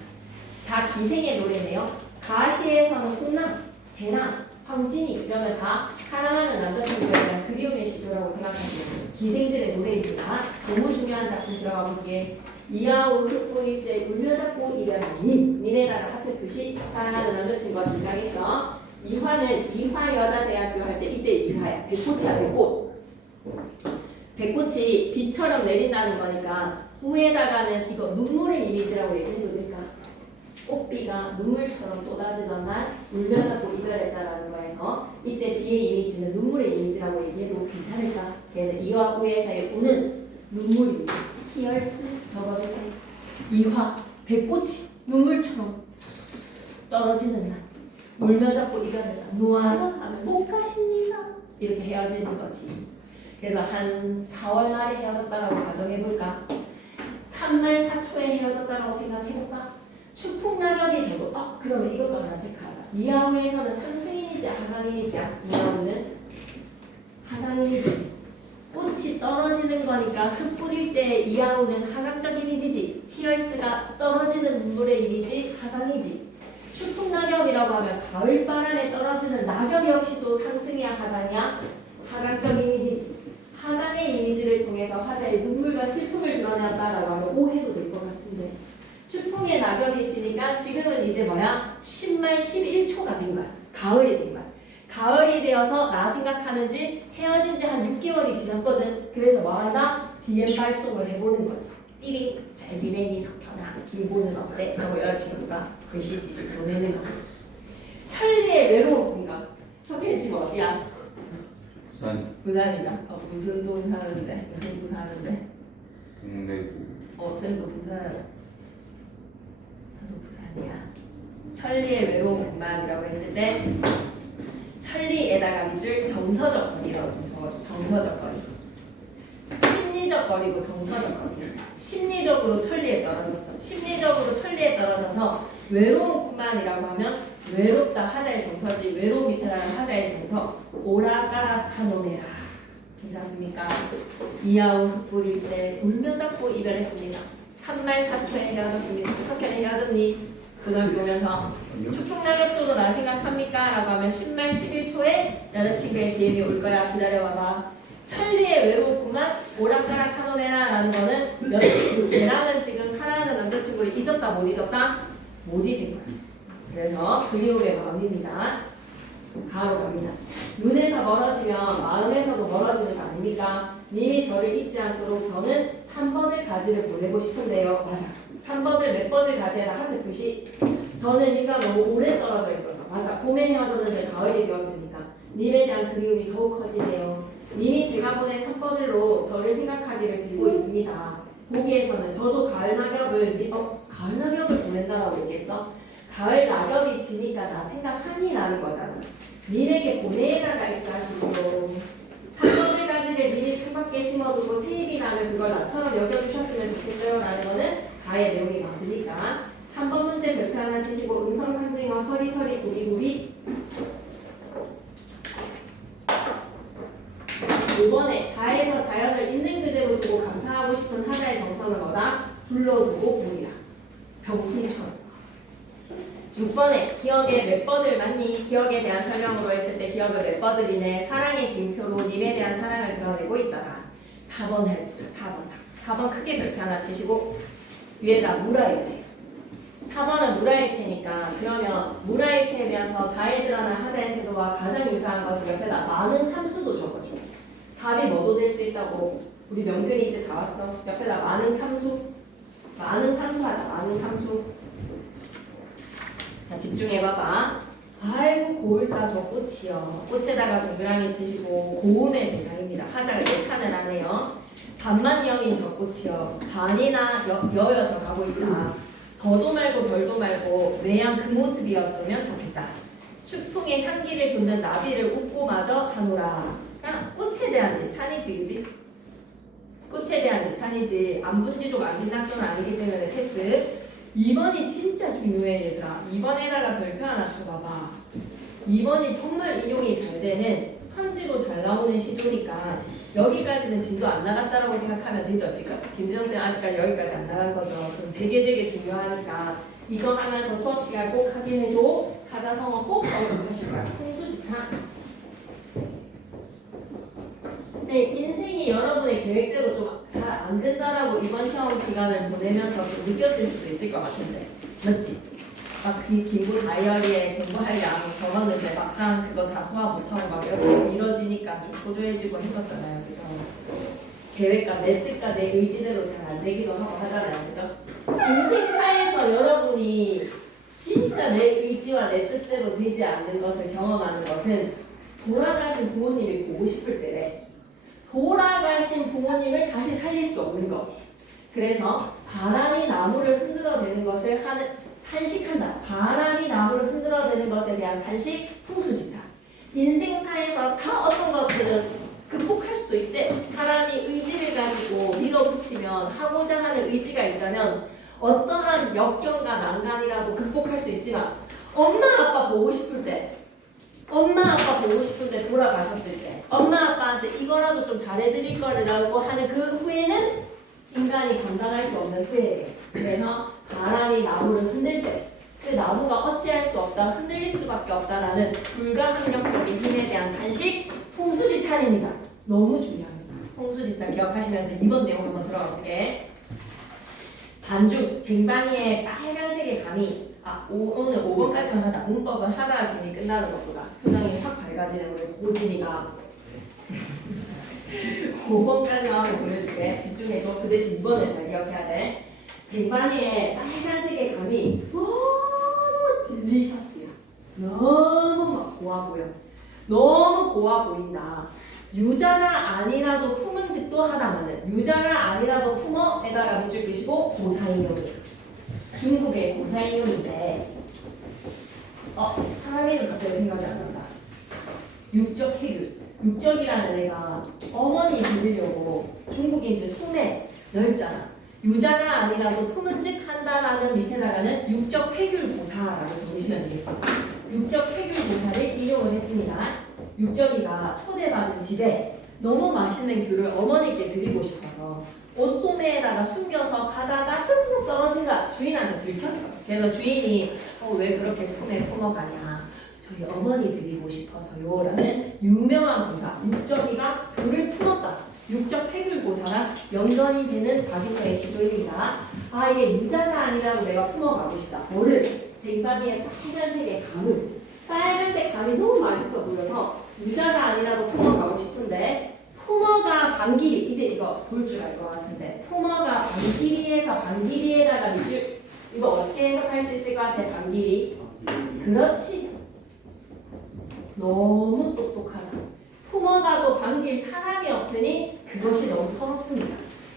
다 기생의 노래네요. 가시에서는 홍남, 대랑, 황진이 이러면 다 사랑하는 남자친구에 대한 그리움의 시조라고 생각하시면 돼요. 기생들의 노래입니다. 너무 중요한 작품 들어가 볼게. 이하우 흑보일제 울며잡고 이별하님 님에다가 하트 표시 사랑하는 남자친구가 등장했어. 이화는 이화여자대학교 할 때 이때 이화야. 백꽃이야 백꽃. 백꽃이 비처럼 내린다는 거니까 후에다가는 이거 눈물의 이미지라고 얘기해도 될까? 꽃비가 눈물처럼 쏟아지던 날 울며잡고 이별했다라는 거에서 해서 이때 뒤에 이미지는 눈물의 이미지라고 얘기해도 괜찮을까? 그래서 이와 우의 사이에 우는 눈물입니다. tears 적어주세요. 이화 배꽃이 눈물처럼 떨어지는 날 울며 잡고 이별했다. 노아라 하면 못 가십니다. 이렇게 헤어지는 거지. 그래서 한 4월 말에 헤어졌다라고 가정해볼까? 3말 4초에 헤어졌다라고 생각해볼까? 추풍낙엽이 저도 그러면 이것도 하나 체크하자. 이하우에서는 상승이니지 하강이니지야? 이하우는 하강이니지. 꽃이 떨어지는 거니까 흙 뿌릴 때 이하우는 하강적 이미지지. 티얼스가 떨어지는 눈물의 이미지 하강이지. 추풍낙엽이라고 하면 가을바람에 떨어지는 낙엽 역시도 상승이야 하강이야? 하강적 이미지지. 하강의 이미지를 통해서 화자의 눈물과 슬픔을 드러낸다라고 하면 오해도 될 것 같은데 추풍의 낙엽이 지니까 지금은 이제 뭐야? 10말 11초가 된 거야. 가을이 된 거야. 가을이 되어서 나 생각하는지 헤어진 지 한 6개월이 지났거든. 그래서 뭐하나? DM 발송을 해보는 거지. 띠링 잘 지내니 석현아 김보는 어때? 라고 여자친구가 글씨지를 보내는 거. 천리의 외로운 공간. 석현이 지금 어디야? 부산이가? 무슨 돈 사는데? 무슨 부 사는데? 동래구. 쌤도 부산. 나도 부산이야. 천리의 외로운 공간이라고 했을 때 천리에다가 밑줄 정서적 거리라고 좀 적어줘. 정서적 거리. 심리적 거리고 정서적 거리. 심리적으로 천리에 떨어졌어. 심리적으로 천리에 떨어져서 외로운 뿐만이라고 하면 외롭다 하자의 정서지. 외로움 밑에다가 하자의 정서. 오락가락하노메라. 괜찮습니까? 이하우 흙뿌릴 때 울며 잡고 이별했습니다. 3말 4초에 헤어졌습니다. 석현이 헤어졌니? 고등학교 오면서 추풍낙엽 쪽으로 나 생각합니까? 라고 하면 10말 11초에 여자친구의 DM이 올 거야. 기다려봐봐. 천리의 외롭구만 오락가락하노메라 라는 거는 여자친구 걔랑은 지금 사랑하는 남자친구를 잊었다 못 잊었다? 못 잊은 거야. 그래서 그리움의 마음입니다. 가로 갑니다. 눈에서 멀어지면 마음에서도 멀어지는 거 아닙니까? 님이 저를 잊지 않도록 저는 3번을 가지를 보내고 싶은데요. 맞아. 3번을 몇 번을 가지해라 하는 표시. 저는 네가 너무 오래 떨어져 있어서. 맞아. 봄에 헤어졌는데 가을이 되었으니까. 님에 대한 그리움이 더욱 커지네요. 님이 제가 보낸 3번으로 저를 생각하기를 빌고 있습니다. 보기에서는 저도 가을 낙엽을 가을 낙엽을 보낸다라고 얘기했어. 가을 낙엽이 지니까 나 생각하니? 라는 거잖아. 님에게 보내다가 있어 하시고 3번을 가지를 님이 창밖에 심어두고 세입이 나면 그걸 나처럼 여겨주셨으면 좋겠어요 라는 거는 가의 내용이 맞으니까 3번 문제 별표 하나 치시고 음성상징어 서리서리 구리구리 5번에 가에서 자연을 있는 그대로 두고 감상하고 싶은 하나의 정서는 뭐다? 불러두고 보리라. 병풍처럼. 6번에 기억에 몇 번을 맞니? 기억에 대한 설명으로 했을 때 기억을 몇 번들이네. 사랑의 징표로 님에 대한 사랑을 드러내고 있더라. 4번 해보자. 4번 크게 별표 하나 치시고 위에다 무라일체. 4번은 무라일체니까 그러면 무라일체면서 가에 드러난 하자의 태도와 가장 유사한 것을 옆에다 많은 삼수도 적어줘. 답이 뭐도 될 수 있다고. 우리 명균이 이제 다 왔어. 옆에다 많은 삼수. 많은 삼수 하자. 많은 삼수. 자, 집중해봐봐. 아이고 고울사 저 꽃이요. 꽃에다가 동그라미 치시고 고음의 대상입니다. 하자가 예찬을 하네요. 반만여인 저 꽃이요. 반이나 여여져 가고 있다. 더도 말고 덜도 말고 매양 그 모습이었으면 좋겠다. 추풍의 향기를 돋는 나비를 웃고 마저 하노라. 꽃에 대한 예찬이지, 그지? 꽃에 대한 예찬이지. 안분지족 안빈낙조는 아니기 때문에 패스. 2번이 진짜 중요해 얘들아. 2번에다가 별표 하나 쳐봐봐. 2번이 정말 인용이 잘 되는 선지로 잘 나오는 시조니까 여기까지는 진도 안 나갔다라고 생각하면 되죠. 지금 김지영 쌤 아직까지 여기까지 안 나간 거죠. 그럼 되게 중요하니까 이거 하면서 수업 시간 꼭 확인해줘. 사자성어 꼭 언급하실 거야. 풍수지타. 네, 인생이 여러분의 계획대로 좀 잘 안 된다라고 이번 시험 기간을 보내면서 좀 느꼈을 수도 있을 것 같은데 맞지? 막 그 김구 다이어리에 공부할 양 적었는데 막상 그거 다 소화 못하고 막 이렇게 이뤄지니까 좀 초조해지고 했었잖아요. 그죠? 계획과 내 뜻과 내 의지대로 잘 안 되기도 하고 하잖아요. 그죠? 인생사에서 여러분이 진짜 내 의지와 내 뜻대로 되지 않는 것을 경험하는 것은 돌아가신 부모님이 보고 싶을 때래. 돌아가신 부모님을 다시 살릴 수 없는 것. 그래서 바람이 나무를 흔들어대는 것을 탄식한다. 바람이 나무를 흔들어대는 것에 대한 탄식, 풍수지타. 인생사에서 다 어떤 것들은 극복할 수도 있대. 사람이 의지를 가지고 밀어붙이면 하고자 하는 의지가 있다면 어떠한 역경과 난간이라도 극복할 수 있지만 엄마 아빠 보고 싶을 때 돌아가셨을 때 엄마 아빠한테 이거라도 좀 잘해드릴 거라고 하는 그 후회는 인간이 감당할 수 없는 후회예요. 그래서 바람이 나무를 흔들 때 그 나무가 어찌할 수 없다, 흔들릴 수밖에 없다라는 불가항력적인 힘에 대한 탄식, 풍수지탄입니다. 너무 중요합니다. 풍수지탄 기억하시면서 이번 내용 한번 들어가 볼게. 반중, 쟁반위에 빨간색의 감이 오늘 5번까지만 하자. 문법은 하다가 괜히 끝나는 것보다 표정이 확 밝아지는 우리 고진이가 5번까지만 하면 보내줄게. 집중해줘. 그 대신 2번을 잘 기억해야 돼. 쟁반위에 빨간색의 감이 너무 딜리셔스야. 너무 막 고와 보여. 너무 고와 보인다. 유자가 아니라도 품은직도 하다마는 유자가 아니라도 품어에다가 밑줄 그시고 고사인용이야. 중국의 고사인용인데 사람 이름 갑자기 생각이 안 난다. 육적 해균. 육적이라는 애가 어머니 빌리려고 중국인들 손에 넓잖아. 유자가 아니라도 품은직 한다라는 밑에 나가는 육적 해귤고사라고 적으시면 되겠습니다. 육적 해귤고사를 인용을 했습니다. 육적이가 초대받은 집에 너무 맛있는 귤을 어머니께 드리고 싶어서 옷소매에다가 숨겨서 가다가 뚝뚝 떨어진다. 주인한테 들켰어. 그래서 주인이 왜 그렇게 품에 품어가냐. 저희 어머니 드리고 싶어서요. 라는 유명한 고사. 육적이가 귤을 품었다. 육적 해귤고사가 연전이 되는 박인서의 시조입니다. 이게 유자가 아니라고 내가 품어가고 싶다. 뭐를? 쟁반위에 빨간색의 감을. 빨간색 감이 너무 맛있어 보여서 유자가 아니라도 품어가고 싶은데 품어가 반길이. 이제 이거 볼 줄 알 것 같은데 품어가 반길이에서 반길이에다가 밑줄 이거 어떻게 해석할 수 있을 것 같아? 반길이. 그렇지. 너무 똑똑하다. 품어가도 반길 사람이 없으니 그것이 너무 서럽습니다.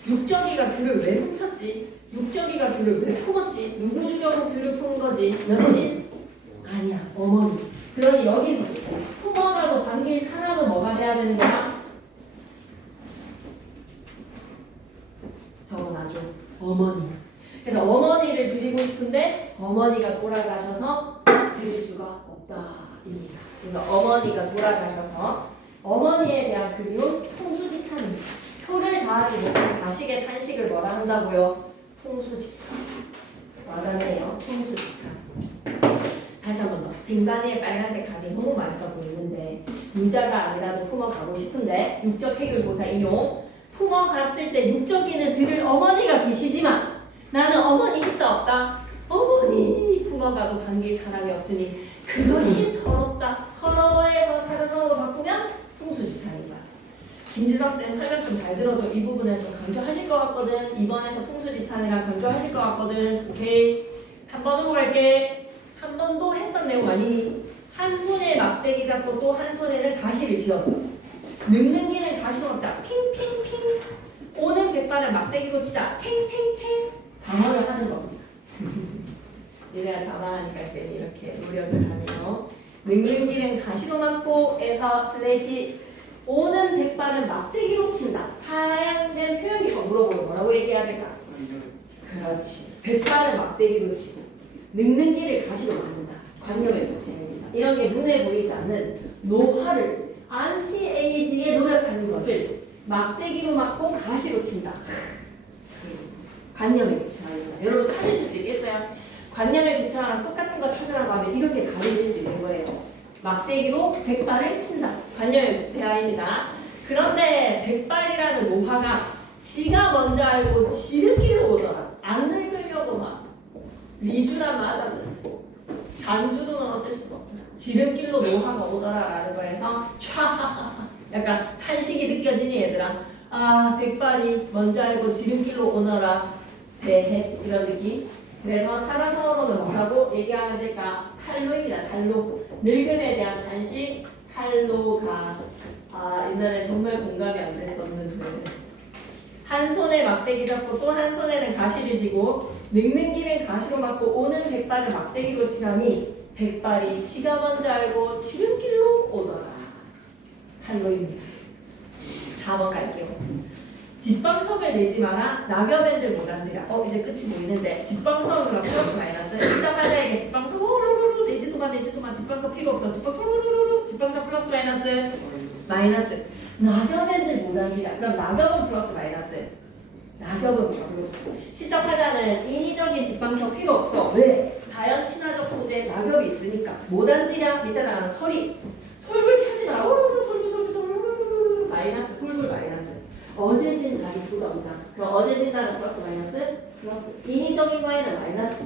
육적이가 귤을 왜 훔쳤지? 육적이가 귤을 왜 품었지? 누구 주려고 귤을 푼 거지? 며칠? 아니야, 어머니. 그러니 여기서 품어가도 반길 사람은 뭐가 돼야 되는 거야? 적어놔줘. 어머니. 그래서 어머니를 드리고 싶은데 어머니가 돌아가셔서 드릴 수가 없다입니다. 그래서 어머니가 돌아가셔서 어머니에 대한 그리움 풍수지탄입니다. 표를 다하지 못한 자식의 탄식을 뭐라 한다고요? 풍수지탄. 와닿네요. 풍수지탄. 다시 한 번 더. 쟁반위에 빨간색 감이 너무 맛있어 보이는데 유자가 아니라도 품어가고 싶은데 육적 해결고사 인용. 품어갔을 때 육적이는 들을 어머니가 계시지만 나는 어머니 있다 없다? 어머니 품어가도 반길 사람이 없으니 그것이 서럽다. 서러워해서 사자성어로 바꾸면 풍수지탄이다. 김지성 쌤 설명 좀 잘 들어줘. 이 부분은 좀 강조하실 것 같거든. 이번에서 풍수지탄이랑 강조하실 것 같거든. 오케이. 3번으로 갈게. 3번도 했던 내용 아니니? 한 손에 막대기 잡고 또 한 손에는 가시를 쥐었어. 늙는 기는 가시로 막자. 핑핑핑. 오는 백발을 막대기로 치자. 챙챙챙. 방어를 하는 겁니다. 얘네가 자만하니까 쌤이 이렇게 노력을 하네요. 늙는 길은 가시로 막고 에서 슬래시 오는 백발은 막대기로 친다. 사양된 표현기법 물어보면 뭐라고 얘기해야 될까? 그렇지. 백발을 막대기로 치고 늙는 길을 가시로 막는다. 관념의 특징입니다. 이런 게 눈에 보이지 않는 노화를 안티에이징에 노력하는 것을 막대기로 막고 가시로 친다. 관념의 교차입니다. 여러분 찾으실 수 있겠어요? 관념의 교차랑 똑같은 거 찾으라고 하면 이렇게 가려질 수 있는 거예요. 막대기로 백발을 친다. 관념의 교차입니다. 그런데 백발이라는 노화가 지가 먼저 알고 지름길로 오더라. 안 늙으려고 막 리주라 맞아도 잔주로는 어쩔 수가 없다. 지름길로 노화가 오더라라는 거에서 촤 약간 탄식이 느껴지니 얘들아. 백발이 먼저 알고 지름길로 오너라. 대해 이런 느낌. 그래서 사자성어로는 뭐라고 얘기하면 될까? 탈로입니다. 탈로. 늙음에 대한 단식 탈로가 옛날에 정말 공감이 안 됐었는데 한 손에 막대기 잡고 또 한 손에는 가시를 쥐고 늙는 길은 가시로 맞고 오는 백발을 막대기로 치라니 백발이 치가 먼저 알고 지름길로 오더라. 탈로입니다. 4번 갈게요. 집방석을 내지 마라. 낙엽엔들 못 앉으라. 이제 끝이 보이는데 집방석은 플러스 마이너스. 시작하자에게 집방석 내지도만 집방석 필요 없어. 집방석 플러스 마이너스 마이너스. 낙엽엔들 못 앉으라. 그럼 낙엽은 플러스 마이너스. 낙엽은 플러스. 시작하자는 인위적인 집방석 필요 없어. 왜? 자연 친화적 소재 낙엽이 있으니까. 못 앉으랴 밑에다가는 설이. 솔불 펴지 마. 솔불 마이너스 솔불 마이너스. 어제 진 답이 부담자. 그럼 어제 진다는 플러스 마이너스? 플러스. 인위적인 거에는 마이너스.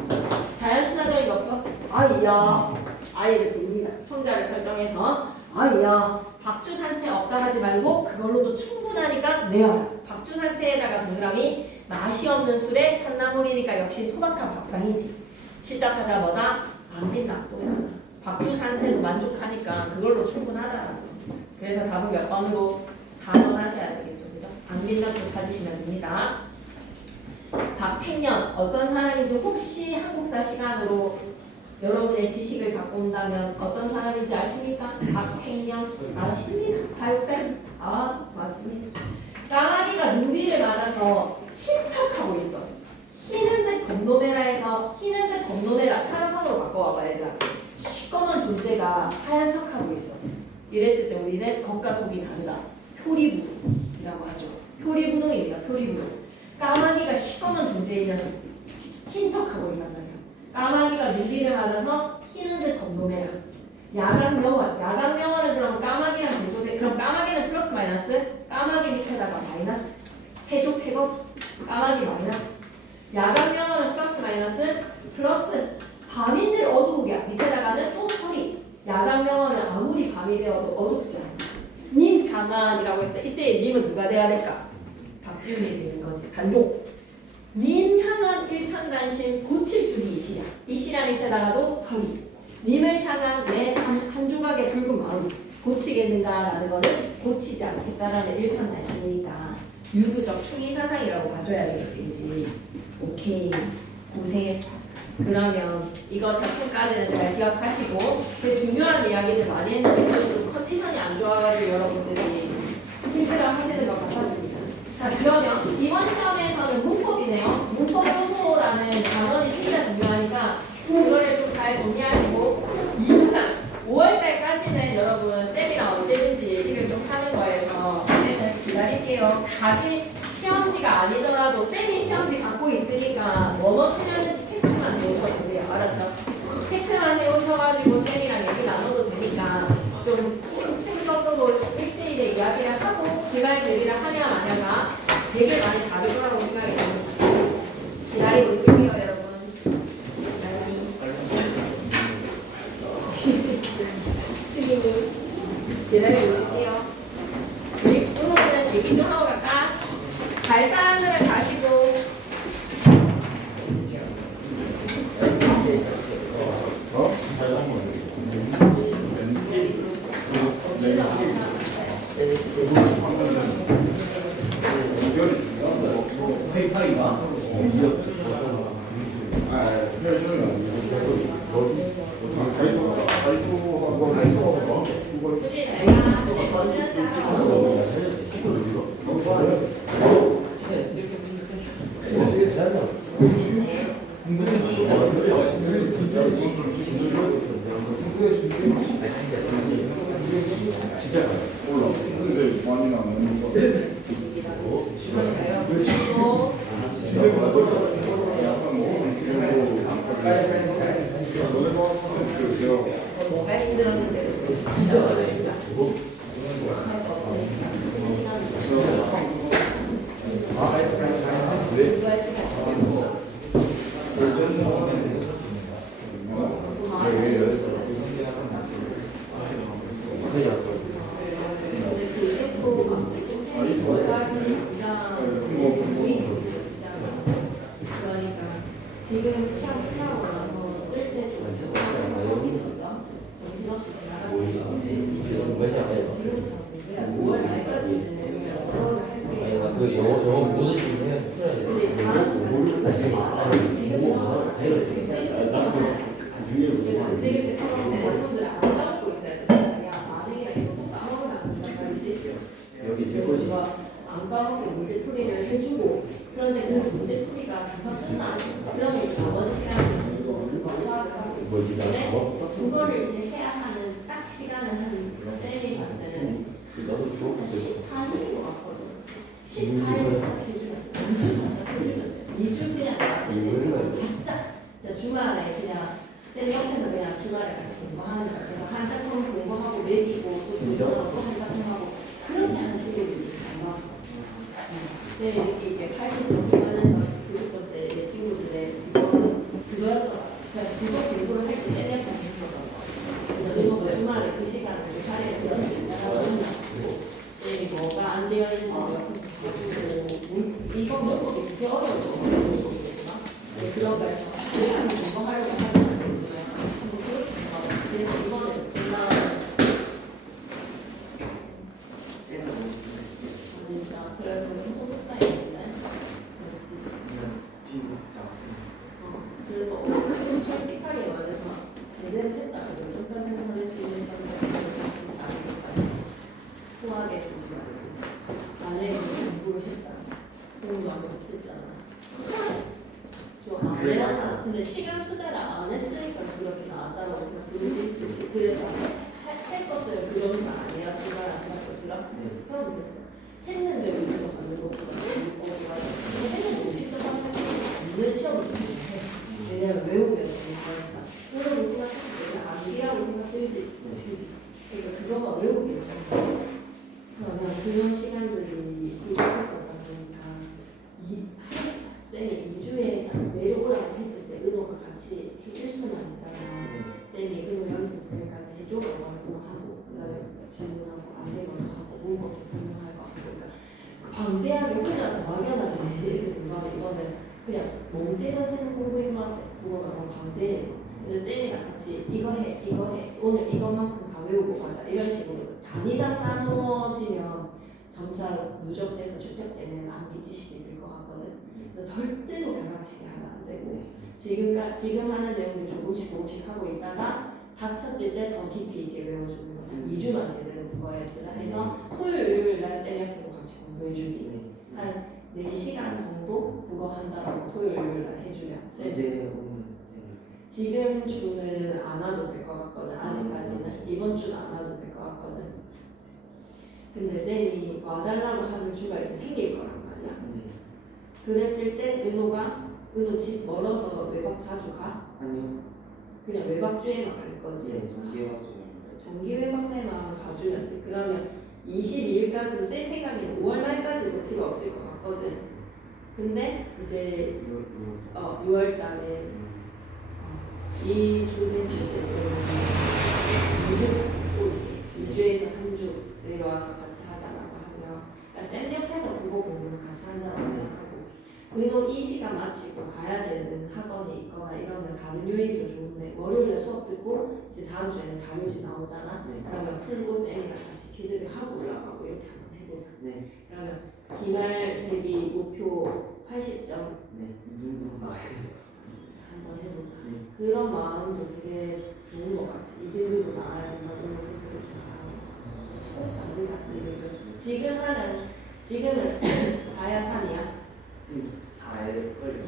자연 친화적인 거 플러스. 아이야. 아이를 부릅니다. 청자를 설정해서 아이야. 박주 산채 없다 하지 말고 그걸로도 충분하니까 내어라. 박주 산채에다가 동그라미 맛이 없는 술에 산나물이니까 역시 소박한 밥상이지. 시작하자 뭐다? 안 된다. 또 박주 산채도 만족하니까 그걸로 충분하다. 그래서 답은 몇 번으로? 4번 하셔야 되겠죠. 그죠? 안 된다고 찾으시면 됩니다. 박팽년 어떤 사람인지 혹시 한국사 시간으로 여러분의 지식을 갖고 온다면 어떤 사람인지 아십니까? 박팽년 맞습니다. 사육생 맞습니다. 까마귀가 눈비를 맞아서 흰 척하고 있어. 흰은 듯 겁노메라 해서 흰은 듯 겁노메라 사자성어로 바꿔와봐 얘들아. 시꺼먼 존재가 하얀 척하고 있어. 이랬을 때 우리는 겉과 속이 다르다. 표리부동이라고 하죠. 표리부동입니다. 표리부동. 까마귀가 시꺼먼 존재이면서 흰 척하고 있단 말이야. 까마귀가 눈비를 맞아서 흰은 듯 겁노메라. 야간명월. 야간명월은 그럼 까마귀랑 대조돼. 그럼 까마귀는 플러스 마이너스? 까마귀 밑에다가 마이너스. 세조 팩업. 까마귀 마이너스. 야간명월은 플러스 마이너스? 플러스. 밤인들 어두우랴. 밑에다가는 또 소리. 야간명월은 아무리 밤이 되어도 어둡지 않아. 님 평안이라고 했을 때 이때 님은 누가 돼야 될까? 박지훈이 되는 거지. 간종. 님 향한 일편단심 고칠 줄이 이시랴. 이시랴 밑에다가도 서리. 님을 향한 내 한 조각의 붉은 마음 고치겠는가라는 거는 고치지 않겠다라는 일편단심이니까 유구적 충의사상이라고 봐줘야 되겠지. 그치? 오케이. 고생했어. 그러면 이거 작품까지는 잘 기억하시고 그 중요한 이야기들 많이 했는데 좀 컨디션이 안 좋아가지고 여러분들이 힘들어 하시는 것 같았습니다. 자, 그러면 이번 시험에서는 문법이네요. 문법 요소라는 단원이 진짜 중요하니까 그거를 좀 잘 정리하시고 2주간 5월달까지는 여러분 쌤이랑 언제든지 얘기를 좀 하는 거여서 쌤은 기다릴게요. 자기 시험지가 아니더라도 쌤이 시험지 갖고 있으니까 뭐뭐 필요한지 체크만 해오셔도 돼요. 알았죠? 체크만 해오셔가지고 쌤이랑 얘기 나눠도 되니까 좀 심층적으로 1대1에 이야기를 하고 기말 대비를 하냐 마냐가 되게 많이 다를 거라고 생각이 듭니다. 기다리고 있을게요, 여러분. 수빈이 기다리고 있을게요. 우리 오늘은 얘기 좀 하고 갈까? 갈 사람들은 가시고 뭐가 힘들었는데 진짜 어렵다. 그러니까 지금 시험 지금 그때 여러분들 안 까먹고 있어야 돼. 그냥 만행이랑 이거 또 까먹으면 안 된단 말이지. 여기 그래서 우리가 안 까먹게 문제 풀이를 해주고 그런데 그 문제 풀이가 금방 끝나. 그러면 이제 나머지 시간에 그거 수학을 하고 있어. 뭐지? 근데 그거를 이제 해야 하는 딱 시간은 한 쌤이 봤을 때는 나도 주워 한 먹고 14일인 것 같거든. 14일 바짝 해주면 2주 바짝 해주면 2주 그냥 바짝 진짜 주말에 그냥 쌤 옆에서 그냥 주말에 같이 공부하는 거야. 제가 한 작품 공부하고 매기고 또 진짜로 또한 작품 하고 그렇게 하는 친구들이 잘 왔어. 쌤이 느끼기에 80% 공부하는 90%의 내 친구들의 그거였더라. 그냥 그거 공부를 할 때 쌤 옆에서 했었던 거야. 그래서 주말에 그 시간을 좀 할애를 쓸 수 있다고 생각하고 쌤이 뭐가 안 되어 있는지 옆에서 봐주고 이거 몇 이렇게 어려워. 그런 걸 공부하려고 하는 거예요. 그래서 이번에 진짜 그래서 소속사였는데 그래서 솔직하게 말해서 제대로 했다고 무조건 생각할 수 있는 점은 아니니까요. 후하게 주지 말고 만약에 공부를 했다. 공부 안 못했잖아. 안 해봤잖아. 근데 시간 투자를 안 했으니까 그렇게 나왔다고 생각 그러지. 그래서 했었어요. 그 정도가 아니라 투자를 안 했었더라. 그럼 됐어. 했는데 왜 이거 받는 것보다 했는데 못 직접 하는 게 시험을 해. 왜냐면 외우면 되니까. 그러고 생각했을 때 암기라고 생각들지. 그러니까 그거만 외우기로 생각해. 그러면 그런 시간들이 부족했었다 보니까 쌤이 2주에 내려오라고 했을 때 은호가 같이 해줄 수는 있다면 쌤이 은호 여기부터 여기까지 해줘라고 하고 그 다음에 질문하고 안 되거나 하고 물어보고 설명할 거 하고 그러니까 방대하게 혼자서 막연하게 애들 공부하면 이거는 그냥 몸 때려지는 공부인 것 같아. 국어가 너무 방대해서. 근데 쌤이랑 같이 이거 해 오늘 이것만큼 다 외우고 가자 이런 식으로 단위당 나누어지면 점차 누적돼서 축적되는 암기 지식이 될 것 같거든. 절대로 변화치게 하면 안 되고 지금 하는 내용들 조금씩 하고 있다가 닥쳤을 때 더 깊이 있게 외워주는 거다. 2주만 제대로 국어에 투자해서 토요일 날 쌤 옆에서 같이 공부해주기 한 4시간 정도 국어 한다라고 토요일 날 해주면 지금 주는 안 와도 될 것 같거든. 아직까지는 이번 주는 안 와도 될 것 같거든. 근데 쌤이 와달라고 하는 주가 이제 생길 거란 말이야. 그랬을 때 은호 집 멀어서 외박 자주 가? 아니요. 그냥 외박주에만 갈 거지. 정기 외박에만 가주면 돼. 그러면 22일까지도 쌤 생각에는 5월 말까지도 필요 없을 것 같거든. 근데 이제 6월 달에 2주 됐을 때 2주에서 3주 내려와서 같이 하자라고 하면 쌤 옆에서 국어 공부는 같이 한다고 생각하고 은호 이 시간 마치고 가야 되는 학원이 있거나 이러면 다른 요일도 좋은데 월요일에 수업 듣고 이제 다음 주에는 자료집 나오잖아. 그러면 풀고 쌤이랑 같이 피드백하고 올라가고 이렇게 한번 해보자. 그러면 기말 대비 목표 80점 한번 해보자. 그런 마음도 되게 좋은 것 같아. 이들도 나아야 된다. 은호 스스로 꼭 만들자. 지금은 4야 3이야. 지금 4일 걸려.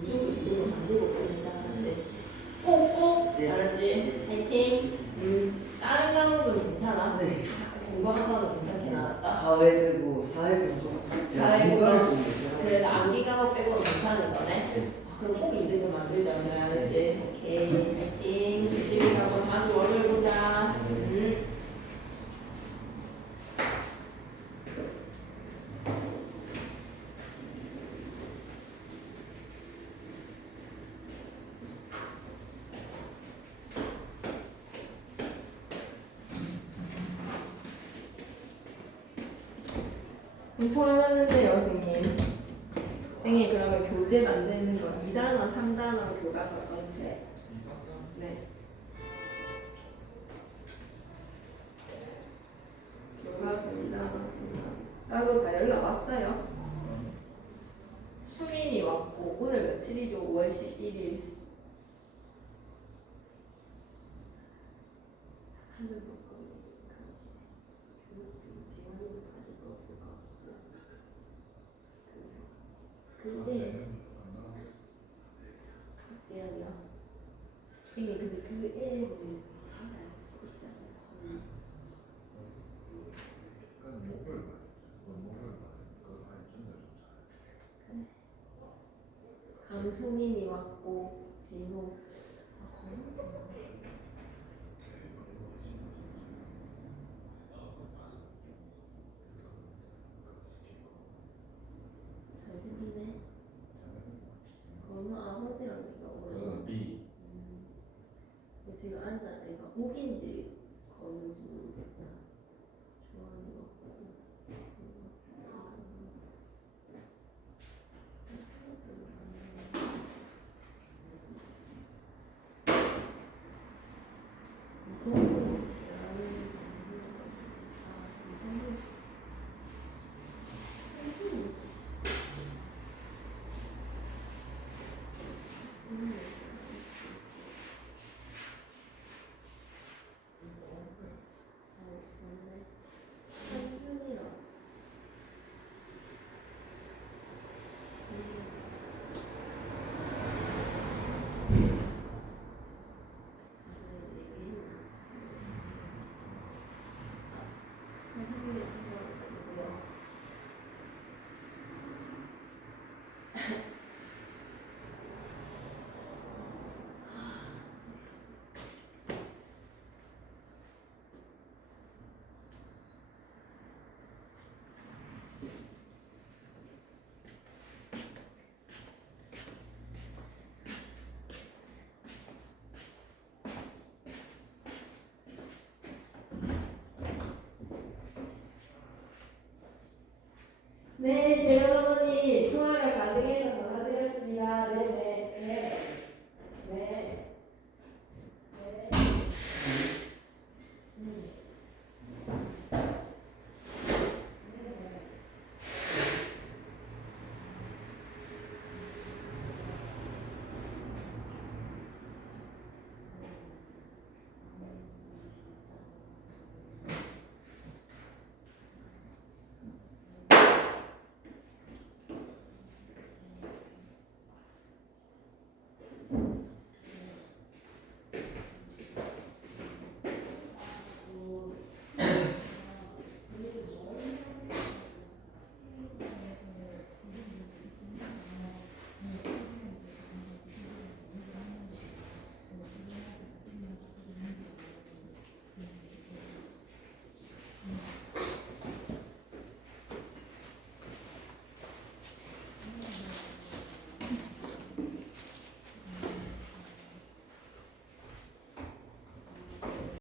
무조건 이대로 만들고 보내자. 알았지? 꼭꼭 알았지? 화이팅! 다른 과목은 괜찮아? 공부한 거는 괜찮게 나왔어? 사회를 그래도 암기 과목 빼고는 괜찮은 거네? 그럼 꼭 이대로 만들자. 알았지? 오케이 화이팅! 열심히 하고 다음 주 월요일 보자. 엄청 많았는데요, 선생님. 선생님, 그러면 교재 만드는 거 2단원, 3단원 교과서 전체. 네. 교과서 2단원, 3단원. 따로 다 연락 왔어요. 수민이 와. 왔고 오늘 며칠이죠? 5월 11일. 하늘 보고 재현이는 받을 거 없을 것 같고 근데 재현이요? 근데 그 애를 받아야 있잖아요. 그건 목요일 그거 많이 준다 좋잖아. 강수민이 왔고 진호